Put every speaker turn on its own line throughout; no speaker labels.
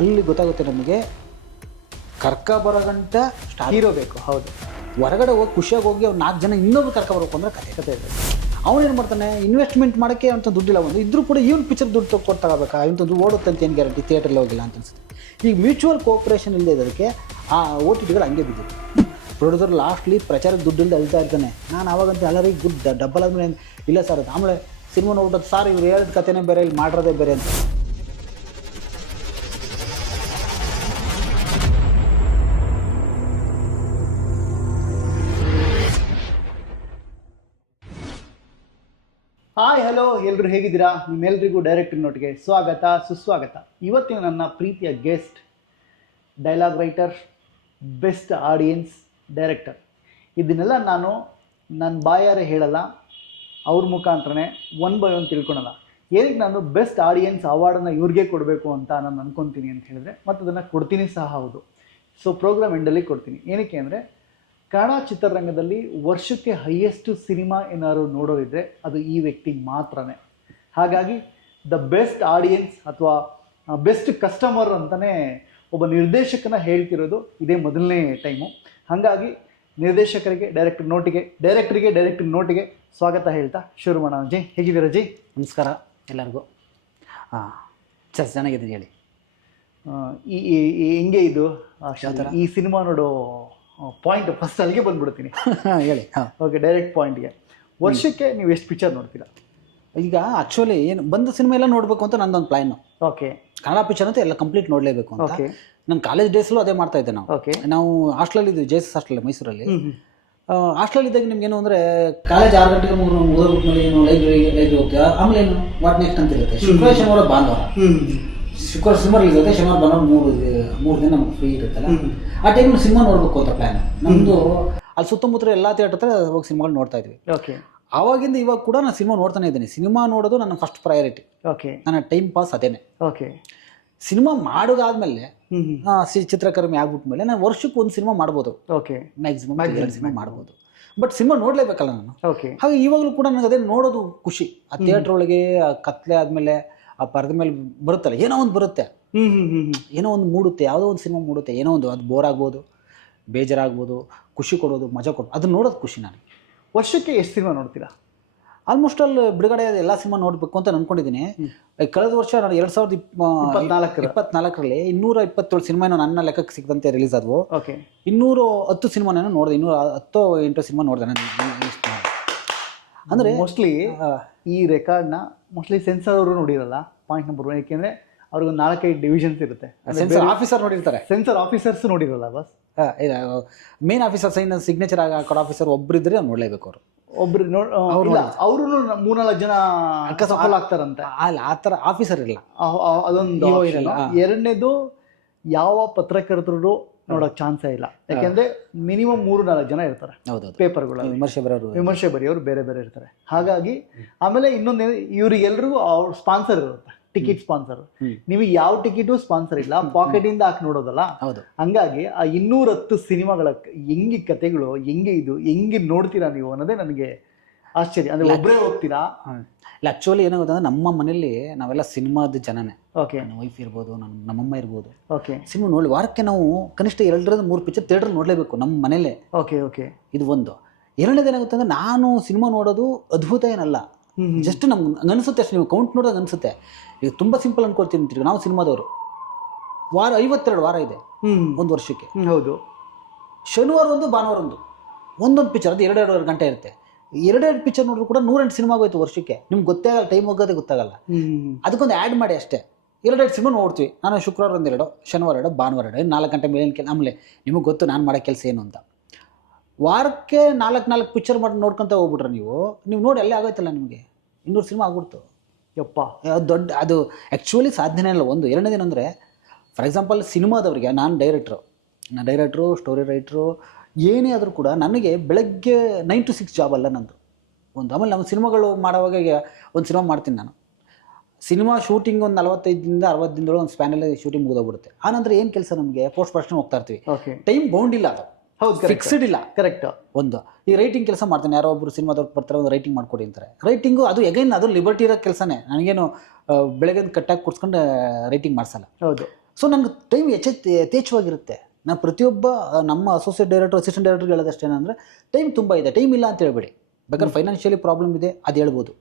ಅಲ್ಲಿ ಗೊತ್ತಾಗುತ್ತೆ ನಮಗೆ ಕರ್ಕ ಬರೋಗಂಟ
ಹೀರೋ ಬೇಕು ಹೌದು.
ಹೊರಗಡೆ ಹೋಗಿ ಖುಷಿಯಾಗಿ ಹೋಗಿ ಅವ್ನು ನಾಲ್ಕು ಜನ ಇನ್ನೊಬ್ರು ಕರ್ಕ ಬರಬೇಕು ಅಂದರೆ ಕತೆ.
ಕತೆ ಇರಬೇಕು
ಅವನೇನು ಮಾಡ್ತಾನೆ ಇನ್ವೆಸ್ಟ್ಮೆಂಟ್ ಮಾಡೋಕ್ಕೆ ಅಂತ ದುಡ್ಡಿಲ್ಲ ಒಂದು. ಇದ್ರೂ ಕೂಡ ಇವ್ನು ಪಿಕ್ಚರ್ ದುಡ್ಡು ತೊಗೊಂಡು ತಗೋಬೇಕಾ? ಇಂಥದ್ದು ದುಡ್ಡು ಓಡುತ್ತೆ ಅಂತ ಏನು ಗ್ಯಾರಂಟಿ ಥಿಯೇಟ್ರಲ್ಲಿ ಹೋಗಿಲ್ಲ ಅಂತ ಅನ್ಸುತ್ತೆ. ಈಗ ಮ್ಯೂಚುವಲ್ ಕೋಆಪ್ರೇಷನ್ ಇಲ್ಲದೆ ಇದಕ್ಕೆ ಆ ಓ ಟಿ ಟಿಗಳು ಹಂಗೆ ಬಿದ್ದಿತ್ತು ಪ್ರೊಡ್ಯೂಸರ್ ಲಾಸ್ಟ್ಲಿ ಪ್ರಚಾರಕ್ಕೆ ದುಡ್ಡಿಲ್ಲ ಇಲ್ಲದೆ ಅಳ್ತಾ ಇರ್ತಾನೆ. ನಾನು ಅವಾಗಂತ ಎಲ್ಲರಿಗೆ ಗುಡ್ ಡಬ್ಬಲ್ ಆದಮೇಲೆ ಇಲ್ಲ ಸರ್ ಅದು ಆಮೇಲೆ ಸಿನಿಮಾ ನೋಡೋದು ಸರ್ ಇವ್ರು ಹೇಳಿದ ಕಥೆನೇ ಬೇರೆ ಇಲ್ಲಿ ಮಾಡಿರೋದೇ ಬೇರೆ ಅಂತ.
ಹಲೋ ಎಲ್ಲರೂ ಹೇಗಿದ್ದೀರಾ? ನಿಮ್ಮೆಲ್ರಿಗೂ ಡೈರೆಕ್ಟರ್ ನೋಟ್ಗೆ ಸ್ವಾಗತ, ಸುಸ್ವಾಗತ. ಇವತ್ತಿನ ನನ್ನ ಪ್ರೀತಿಯ guest dialogue writer best audience director ಇದನ್ನೆಲ್ಲ ನಾನು ನನ್ನ ಬಾಯಾರೆ ಹೇಳಲ್ಲ, ಅವ್ರ ಮುಖಾಂತರನೇ ಒನ್ ಬೈ ಒನ್ ತಿಳ್ಕೊಳಲ್ಲ. ಏನಕ್ಕೆ ನಾನು ಬೆಸ್ಟ್ ಆಡಿಯನ್ಸ್ ಅವಾರ್ಡನ್ನು ಇವ್ರಿಗೆ ಕೊಡಬೇಕು ಅಂತ ನಾನು ಅಂದ್ಕೊತೀನಿ ಅಂತ ಹೇಳಿದ್ರೆ ಮತ್ತು ಅದನ್ನು ಕೊಡ್ತೀನಿ ಸಹ ಹೌದು. ಸೊ ಪ್ರೋಗ್ರಾಮ್ ಎಂಡಲ್ಲಿ ಕೊಡ್ತೀನಿ. ಏನಕ್ಕೆ ಅಂದರೆ ಕನ್ನಡ ಚಿತ್ರರಂಗದಲ್ಲಿ ವರ್ಷಕ್ಕೆ ಹೈಯೆಸ್ಟ್ ಸಿನಿಮಾ ಏನಾದ್ರು ನೋಡೋರಿದ್ರೆ ಅದು ಈ ವ್ಯಕ್ತಿ ಮಾತ್ರನೇ. ಹಾಗಾಗಿ ದ ಬೆಸ್ಟ್ ಆಡಿಯನ್ಸ್ ಅಥವಾ ಬೆಸ್ಟ್ ಕಸ್ಟಮರ್ ಅಂತಲೇ ಒಬ್ಬ ನಿರ್ದೇಶಕನ ಹೇಳ್ತಿರೋದು ಇದೇ ಮೊದಲನೇ ಟೈಮು. ಹಾಗಾಗಿ ನಿರ್ದೇಶಕರಿಗೆ ಡೈರೆಕ್ಟರ್ ನೋಟಿಗೆ ಡೈರೆಕ್ಟ್ರಿಗೆ ಡೈರೆಕ್ಟರ್ ನೋಟಿಗೆ ಸ್ವಾಗತ ಹೇಳ್ತಾ ಶುರು ಮಾಡೋಣ ಜೈ. ಹೇಗಿದ್ದೀರಾ ಜೈ?
ನಮಸ್ಕಾರ ಎಲ್ಲರಿಗೂ. ಹಾಂ ಸರ್ ಚೆನ್ನಾಗಿದ್ದೀನಿ ಹೇಳಿ.
ಈ ಹಿಂಗೆ ಇದು? ಈ ಸಿನಿಮಾ ನೋಡೋ ಪಾಯಿಂಟ್ ಫಸ್ಟ್ ಅಲ್ಲಿಗೆ ಬಂದ್ಬಿಡ್ತೀನಿ.
ಹೇಳಿ ಹಾಂ.
ಓಕೆ ಡೈರೆಕ್ಟ್ ಪಾಯಿಂಟ್ಗೆ ವರ್ಷಕ್ಕೆ ನೀವು ಎಷ್ಟು ಪಿಕ್ಚರ್ ನೋಡ್ತೀರಾ?
ಈಗ ಆ್ಯಕ್ಚುಲಿ ಏನು ಬಂದ ಸಿನಿಮಾ ಎಲ್ಲ ನೋಡಬೇಕು ಅಂತ ನಂದೊಂದು ಪ್ಲ್ಯಾನ್
ಓಕೆ
ಕನ್ನಡ ಪಿಕ್ಚರ್ ಅಂತ ಎಲ್ಲ ಕಂಪ್ಲೀಟ್ ನೋಡಲೇಬೇಕು ಅಂತ.
ಓಕೆ
ನನ್ನ ಕಾಲೇಜ್ ಡೇಸಲ್ಲೂ ಅದೇ ಮಾಡ್ತಾ ಇದ್ದೆ ನಾವು.
ಓಕೆ
ನಾವು ಹಾಸ್ಟೆಲಲ್ಲಿ ಇದ್ವಿ ಜೆ ಎಸ್ ಹಾಸ್ಟೆಲ್ ಮೈಸೂರಲ್ಲಿ. ಹಾಸ್ಟೆಲ್ ಇದ್ದಾಗ ನಿಮ್ಗೆ ಏನು ಅಂದರೆ ಕಾಲೇಜ್ ಆರು ಗಂಟೆಗೆ ಮೂರು ಮುಗಿದ್ಬಿಟ್ಮೇಲೆ ಏನು ಲೈಬ್ರರಿ ಲೈಬ್ರರಿ ಹೋಗ್ತೀವಿ ಆಮೇಲೆ ಏನು ವಾಟ್ ನೆಕ್ಸ್ಟ್ ಅಂತ ಇರುತ್ತೆ ಶುಕ್ರವಾರ ಶನಿವಾರ ಭಾನುವಾರ. ಶುಕ್ರವಾರ ಸಿನಿಮಾ ರಿಲೀಸ್ ಆಗುತ್ತೆ ಶನಿವಾರ ಭಾನುವಾರ ಮೂರು ಮೂರು ದಿನ ನಮ್ಗೆ ಫ್ರೀ ಇರುತ್ತಲ್ಲ. ಆ ಟೈಮಲ್ಲಿ ಸಿನಿಮಾ ನೋಡಬೇಕು ಅಂತ ಪ್ಲ್ಯಾನ್ ನಮ್ಮದು ಅಲ್ಲಿ ಸುತ್ತಮುತ್ತ ಎಲ್ಲ ಥಿಯೇಟರ್ ಹತ್ರ ಹೋಗಿ ಸಿನಿಮಾಗಳು ನೋಡ್ತಾ ಇದ್ವಿ.
ಓಕೆ
ಆವಾಗಿಂದ ಇವಾಗ ಕೂಡ ನಾನು ಸಿನಿಮಾ ನೋಡ್ತಾನೆ ಇದ್ದೀನಿ. ಸಿನಿಮಾ ನೋಡೋದು ನನ್ನ ಫಸ್ಟ್ ಪ್ರಯಾರಿಟಿ
ಓಕೆ
ನನ್ನ ಟೈಮ್ ಪಾಸ್ ಅದೇನೆ.
ಓಕೆ
ಸಿನಿಮಾ ಮಾಡೋದಾದ್ಮೇಲೆ ಚಿತ್ರಕರ್ಮಿ ಆಗ್ಬಿಟ್ಮೇಲೆ ನಾನು ವರ್ಷಕ್ಕೆ ಒಂದು ಸಿನಿಮಾ ಮಾಡ್ಬೋದು.
ಓಕೆ
ಮ್ಯಾಕ್ಸಿಮಮ್ ಸಿನಿಮಾ ಮಾಡ್ಬೋದು. ಬಟ್ ಸಿನಿಮಾ ನೋಡಲೇಬೇಕಲ್ಲ ನಾನು.
ಓಕೆ
ಹಾಗೆ ಇವಾಗಲೂ ಕೂಡ ನನಗೆ ಅದೇ ನೋಡೋದು ಖುಷಿ. ಆ ಥಿಯೇಟ್ರ್ ಒಳಗೆ ಕತ್ಲೆ ಆದಮೇಲೆ ಆ ಪರದ ಮೇಲೆ ಬರುತ್ತಲ್ಲ ಏನೋ ಒಂದು ಬರುತ್ತೆ. ಏನೋ ಒಂದು ಮೂಡುತ್ತೆ ಯಾವುದೋ ಒಂದು ಸಿನಿಮಾ ಮೂಡುತ್ತೆ ಏನೋ ಒಂದು ಅದು ಬೋರ್ ಆಗ್ಬೋದು ಬೇಜಾರಾಗ್ಬೋದು ಖುಷಿ ಕೊಡೋದು ಮಜಾ ಕೊಡೋದು ಅದನ್ನ ನೋಡೋದು ಖುಷಿ ನನಗೆ.
ವರ್ಷಕ್ಕೆ ಎಷ್ಟು ಸಿನಿಮಾ ನೋಡ್ತೀರಾ?
ಆಲ್ಮೋಸ್ಟ್ ಅಲ್ಲಿ ಬಿಡುಗಡೆ ಎಲ್ಲ ಸಿನಿಮಾ ನೋಡಬೇಕು ಅಂತ ಅಂದ್ಕೊಂಡಿದ್ದೀನಿ ಕಳೆದ ವರ್ಷ ನಾನು ಎರಡು ಸಾವಿರದ
ಇಪ್ಪತ್ನಾಲ್ಕರ.
ಇಪ್ಪತ್ನಾಲ್ಕರಲ್ಲಿ ಇನ್ನೂರ ಇಪ್ಪತ್ತೇಳು ಸಿನಿಮಾ ನನ್ನ ಲೆಕ್ಕಕ್ಕೆ ಸಿಗದಂತೆ ರಿಲೀಸ್ ಆದವು.
ಓಕೆ
ಇನ್ನೂರು ಹತ್ತು ಸಿನಿಮಾನೇನೋ ನೋಡಿದೆ ಇನ್ನೂರ ಹತ್ತು ಎಂಟು ಸಿನಿಮಾ ನೋಡಿದೆ ನಾನು. ಅಂದ್ರೆ
ಮೋಸ್ಟ್ಲಿ ಈ ರೆಕಾರ್ಡ್ನ ಮೋಸ್ಟ್ಲಿ ಸೆನ್ಸರ್ ಅವರು ನೋಡಿರಲ್ಲ ಪಾಯಿಂಟ್ ನಂಬರ್ ಒನ್ ಏಕೆಂದರೆ ಅವ್ರಿಗೆ ಒಂದು ನಾಲ್ಕೈದು ಡಿವಿಷನ್ಸ್ ಇರುತ್ತೆ.
ಸೆನ್ಸರ್ ಆಫೀಸರ್ ನೋಡಿರ್ತಾರೆ.
ಸೆನ್ಸರ್ ಆಫೀಸರ್ಸ್ ನೋಡಿರಲ್ಲ ಬಸ್
ಮೇನ್ ಆಫೀಸರ್ ಸೈನ್ ಸಿಗ್ನೇಚರ್ ಆಗಿ ಕೊಡೋ ಆಫೀಸರ್ ಒಬ್ಬರಿದ್ರೆ ನೋಡಲೇಬೇಕು ಅವರು.
ಒಬ್ರು ನೋಡ್ ಇಲ್ಲ ಅವರು ಮೂರ್ನಾಲ್ಕು ಜನ ಸಫಲ್ ಆಗ್ತಾರಂತೆ.
ಅಲ್ಲ ಆ ಥರ ಆಫೀಸರ್ ಇಲ್ಲ.
ಅದೊಂದು
ಇರಲ್ಲ,
ಎರಡನೇದು ಯಾವ ಪತ್ರಕರ್ತರು ನೋಡೋಕ್ ಚಾನ್ಸೇ ಇಲ್ಲ. ಯಾಕೆಂದ್ರೆ ಮಿನಿಮಮ್ ಮೂರು ನಾಲ್ಕು ಜನ ಇರ್ತಾರೆ
ಹೌದು
ಪೇಪರ್ಗಳಲ್ಲಿ.
ವಿಮರ್ಶೆ ಬರೋರು.
ವಿಮರ್ಶೆ ಬರೆಯೋರು ಬೇರೆ ಬೇರೆ ಇರ್ತಾರೆ. ಹಾಗಾಗಿ ಆಮೇಲೆ ಇನ್ನೊಂದು ಇವರಿಗೆಲ್ರಿಗೂ ಅವ್ರ ಸ್ಪಾನ್ಸರ್ ಇರುತ್ತೆ. Ticket sponsor. ನಿಮಗೆ ಯಾವ ಟಿಕೆಟು ಸ್ಪಾನ್ಸರ್ ಇಲ್ಲ. ಪಾಕೆಟ್ ಇಂದ ಹಾಕಿ ನೋಡೋದಲ್ಲ.
ಹೌದು.
ಹಂಗಾಗಿ ಆ ಇನ್ನೂರ ಹತ್ತು ಸಿನಿಮಾಗಳ ಹೆಂಗಿ ಕತೆಗಳು ಹೆಂಗೆ ಇದು ಹೆಂಗೆ ನೋಡ್ತೀರಾ ನೀವು ಅನ್ನೋದೇ ನನಗೆ ಆಶ್ಚರ್ಯ. ಅಂದ್ರೆ ಒಬ್ಬರೇ ಹೋಗ್ತೀರಾ?
ಇಲ್ಲ ಆಕ್ಚುಲಿ ಏನಾಗುತ್ತೆ ಅಂದ್ರೆ ನಮ್ಮ ಮನೇಲಿ ನಾವೆಲ್ಲ ಸಿನಿಮಾದ ಜನನೇ.
ಓಕೆ
ನನ್ನ ವೈಫ್ ಇರ್ಬೋದು ನನ್ನ ನಮ್ಮಮ್ಮ ಇರ್ಬೋದು.
ಓಕೆ
ಸಿನಿಮಾ ನೋಡಿ ವಾರಕ್ಕೆ ನಾವು ಕನಿಷ್ಠ ಎರಡರಿಂದ ಮೂರು ಪಿಕ್ಚರ್ ಥಿಯೇಟರ್ ನೋಡಲೇಬೇಕು ನಮ್ಮ ಮನೇಲೆ
ಓಕೆ ಓಕೆ
ಇದು ಒಂದು. ಎರಡನೇದು ಏನಾಗುತ್ತೆ ಅಂದ್ರೆ ನಾನು ಸಿನಿಮಾ ನೋಡೋದು ಅದ್ಭುತ ಏನಲ್ಲ. ಜಸ್ಟ್ ನಮ್ಗೆ ಅನಿಸುತ್ತೆ ಅಷ್ಟೇ ನೀವು ಕೌಂಟ್ ನೋಡೋದು ಅನಿಸುತ್ತೆ. ಈಗ ತುಂಬ ಸಿಂಪಲ್ ಅನ್ಕೊಳ್ತೀನಿ ತಿರ್ಗಿ ನಾವು ಸಿನಿಮಾದವರು. ವಾರ ಐವತ್ತೆರಡು ವಾರ ಇದೆ. ಒಂದು ವರ್ಷಕ್ಕೆ.
ಹೌದು.
ಶನಿವಾರ ಒಂದು ಭಾನುವಾರ ಒಂದು. ಒಂದೊಂದು ಪಿಕ್ಚರ್ ಅದು ಎರಡೆರಡುವರೆ ಗಂಟೆ ಇರುತ್ತೆ. ಎರಡೆರಡು ಪಿಕ್ಚರ್ ನೋಡಿದ್ರು ಕೂಡ ನೂರೆಂಟು ಸಿನಿಮಾ ಆಗೋಯ್ತು ವರ್ಷಕ್ಕೆ. ನಿಮ್ಗೆ ಗೊತ್ತೇ ಆಗಲ್ಲ ಟೈಮ್ ಹೋಗೋದೇ ಗೊತ್ತಾಗಲ್ಲ. ಅದಕ್ಕೊಂದು ಆ್ಯಡ್ ಮಾಡಿ ಅಷ್ಟೇ. ಎರಡೆರಡು ಸಿನಿಮಾ ನೋಡ್ತೀವಿ. ನಾನು ಶುಕ್ರವಾರ ಒಂದೆರಡು ಶನಿವಾರ ಎರಡು ಭಾನುವಾರ ಎರಡು ನಾಲ್ಕು ಗಂಟೆ ಮೇಲೆ ಆಮೇಲೆ ನಿಮಗೆ ಗೊತ್ತು ನಾನು ಮಾಡೋ ಕೆಲಸ ಏನು ಅಂತ. ವಾರಕ್ಕೆ ನಾಲ್ಕು ನಾಲ್ಕು ಪಿಕ್ಚರ್ ಮಾಡಿ ನೋಡ್ಕೊತ ಹೋಗ್ಬಿಟ್ರೆ ನೀವು ನೀವು ನೋಡಿ ಅಲ್ಲೇ ಆಗೋಯ್ತಲ್ಲ ನಿಮಗೆ. ಇನ್ನೂರು ಸಿನಿಮಾ ಆಗ್ಬಿಡ್ತು.
ಯಪ್ಪ.
ದೊಡ್ಡ ಅದು ಆ್ಯಕ್ಚುಲಿ ಸಾಧನೆ ಇಲ್ಲ. ಒಂದು ಎರಡನೇದೇನೆಂದರೆ ಫಾರ್ ಎಕ್ಸಾಂಪಲ್ ಸಿನಿಮಾದವರಿಗೆ ನಾನು ಡೈರೆಕ್ಟ್ರು ನಾನು ಡೈರೆಕ್ಟ್ರು ಸ್ಟೋರಿ ರೈಟ್ರು ಏನೇ ಆದರೂ ಕೂಡ ನನಗೆ ಬೆಳಗ್ಗೆ ನೈನ್ ಟು ಸಿಕ್ಸ್ ಜಾಬ್ ಅಲ್ಲ ನಂದು. ಒಂದು ಆಮೇಲೆ ನಮ್ಮ ಸಿನಿಮಾಗಳು ಮಾಡೋವಾಗ ಒಂದು ಸಿನಿಮಾ ಮಾಡ್ತೀನಿ ನಾನು. ಸಿನಿಮಾ ಶೂಟಿಂಗ್ ಒಂದು ನಲವತ್ತೈದರಿಂದ ಅರವತ್ತು ದಿನದೊಳಗೆ ಒಂದು ಸ್ಪ್ಯಾನಲ್ಲಿ ಶೂಟಿಂಗ್ ಮುಗಿದೋಗ್ಬಿಡುತ್ತೆ. ಆನಂತರ ಏನು ಕೆಲಸ ನಮಗೆ? ಪೋಸ್ಟ್ ಪ್ರೊಡಕ್ಷನ್ ಹೋಗ್ತಾ ಇರ್ತೀವಿ.
ಓಕೆ
ಟೈಮ್ ಬೌಂಡ್ ಇಲ್ಲ ಅದು.
ಹೌದು ಕರೆಕ್ಟ್
ಫಿಕ್ಸ್ಡ್ ಇಲ್ಲ.
ಕರೆಕ್ಟ್
ಒಂದು. ಈ ರೈಟಿಂಗ್ ಕೆಲಸ ಮಾಡ್ತೀನಿ. ಯಾರೋ ಒಬ್ರು ಸಿನಿಮಾದವ್ರು ಬರ್ತಾರೆ ಒಂದು ರೈಟಿಂಗ್ ಮಾಡ್ಕೊಡಿ ಅಂತಾರೆ. ರೈಟಿಂಗು ಅದು ಎಗೈನ್ ಅದು ಲಿಬರ್ಟಿ ಇರೋ ಕೆಲಸನೇ. ನನಗೇನು ಆ, ಬೆಳಗ್ಗೆ ಕಟ್ಟಾಗಿ ಕೂರ್ಸ್ಕೊಂಡು ರೈಟಿಂಗ್ ಮಾಡಿಸಲ್ಲ.
ಹೌದು.
ಸೊ ನನಗೆ ಟೈಮ್ ಹೆಚ್ಚೆ ಯಥೇಚ್ಛವಾಗಿರುತ್ತೆ. ನಾನು ಪ್ರತಿಯೊಬ್ಬ ನಮ್ಮ ಅಸೋಸಿಯೇಟ್ ಡೈರೆಕ್ಟರ್ ಅಸಿಸ್ಟೆಂಟ್ ಡೈರೆಕ್ಟರ್ ಹೇಳೋದಷ್ಟೇನಂದರೆ ಟೈಮ್ ತುಂಬ ಇದೆ ಟೈಮ್ ಇಲ್ಲ ಅಂತ ಹೇಳ್ಬೇಡಿ. ಬೇಕಾದ್ರೆ ಫೈನಾನ್ಷಿಯಲಿ ಪ್ರಾಬ್ಲಮ್ ಇದೆ ಅದು ಹೇಳ್ಬೋದು.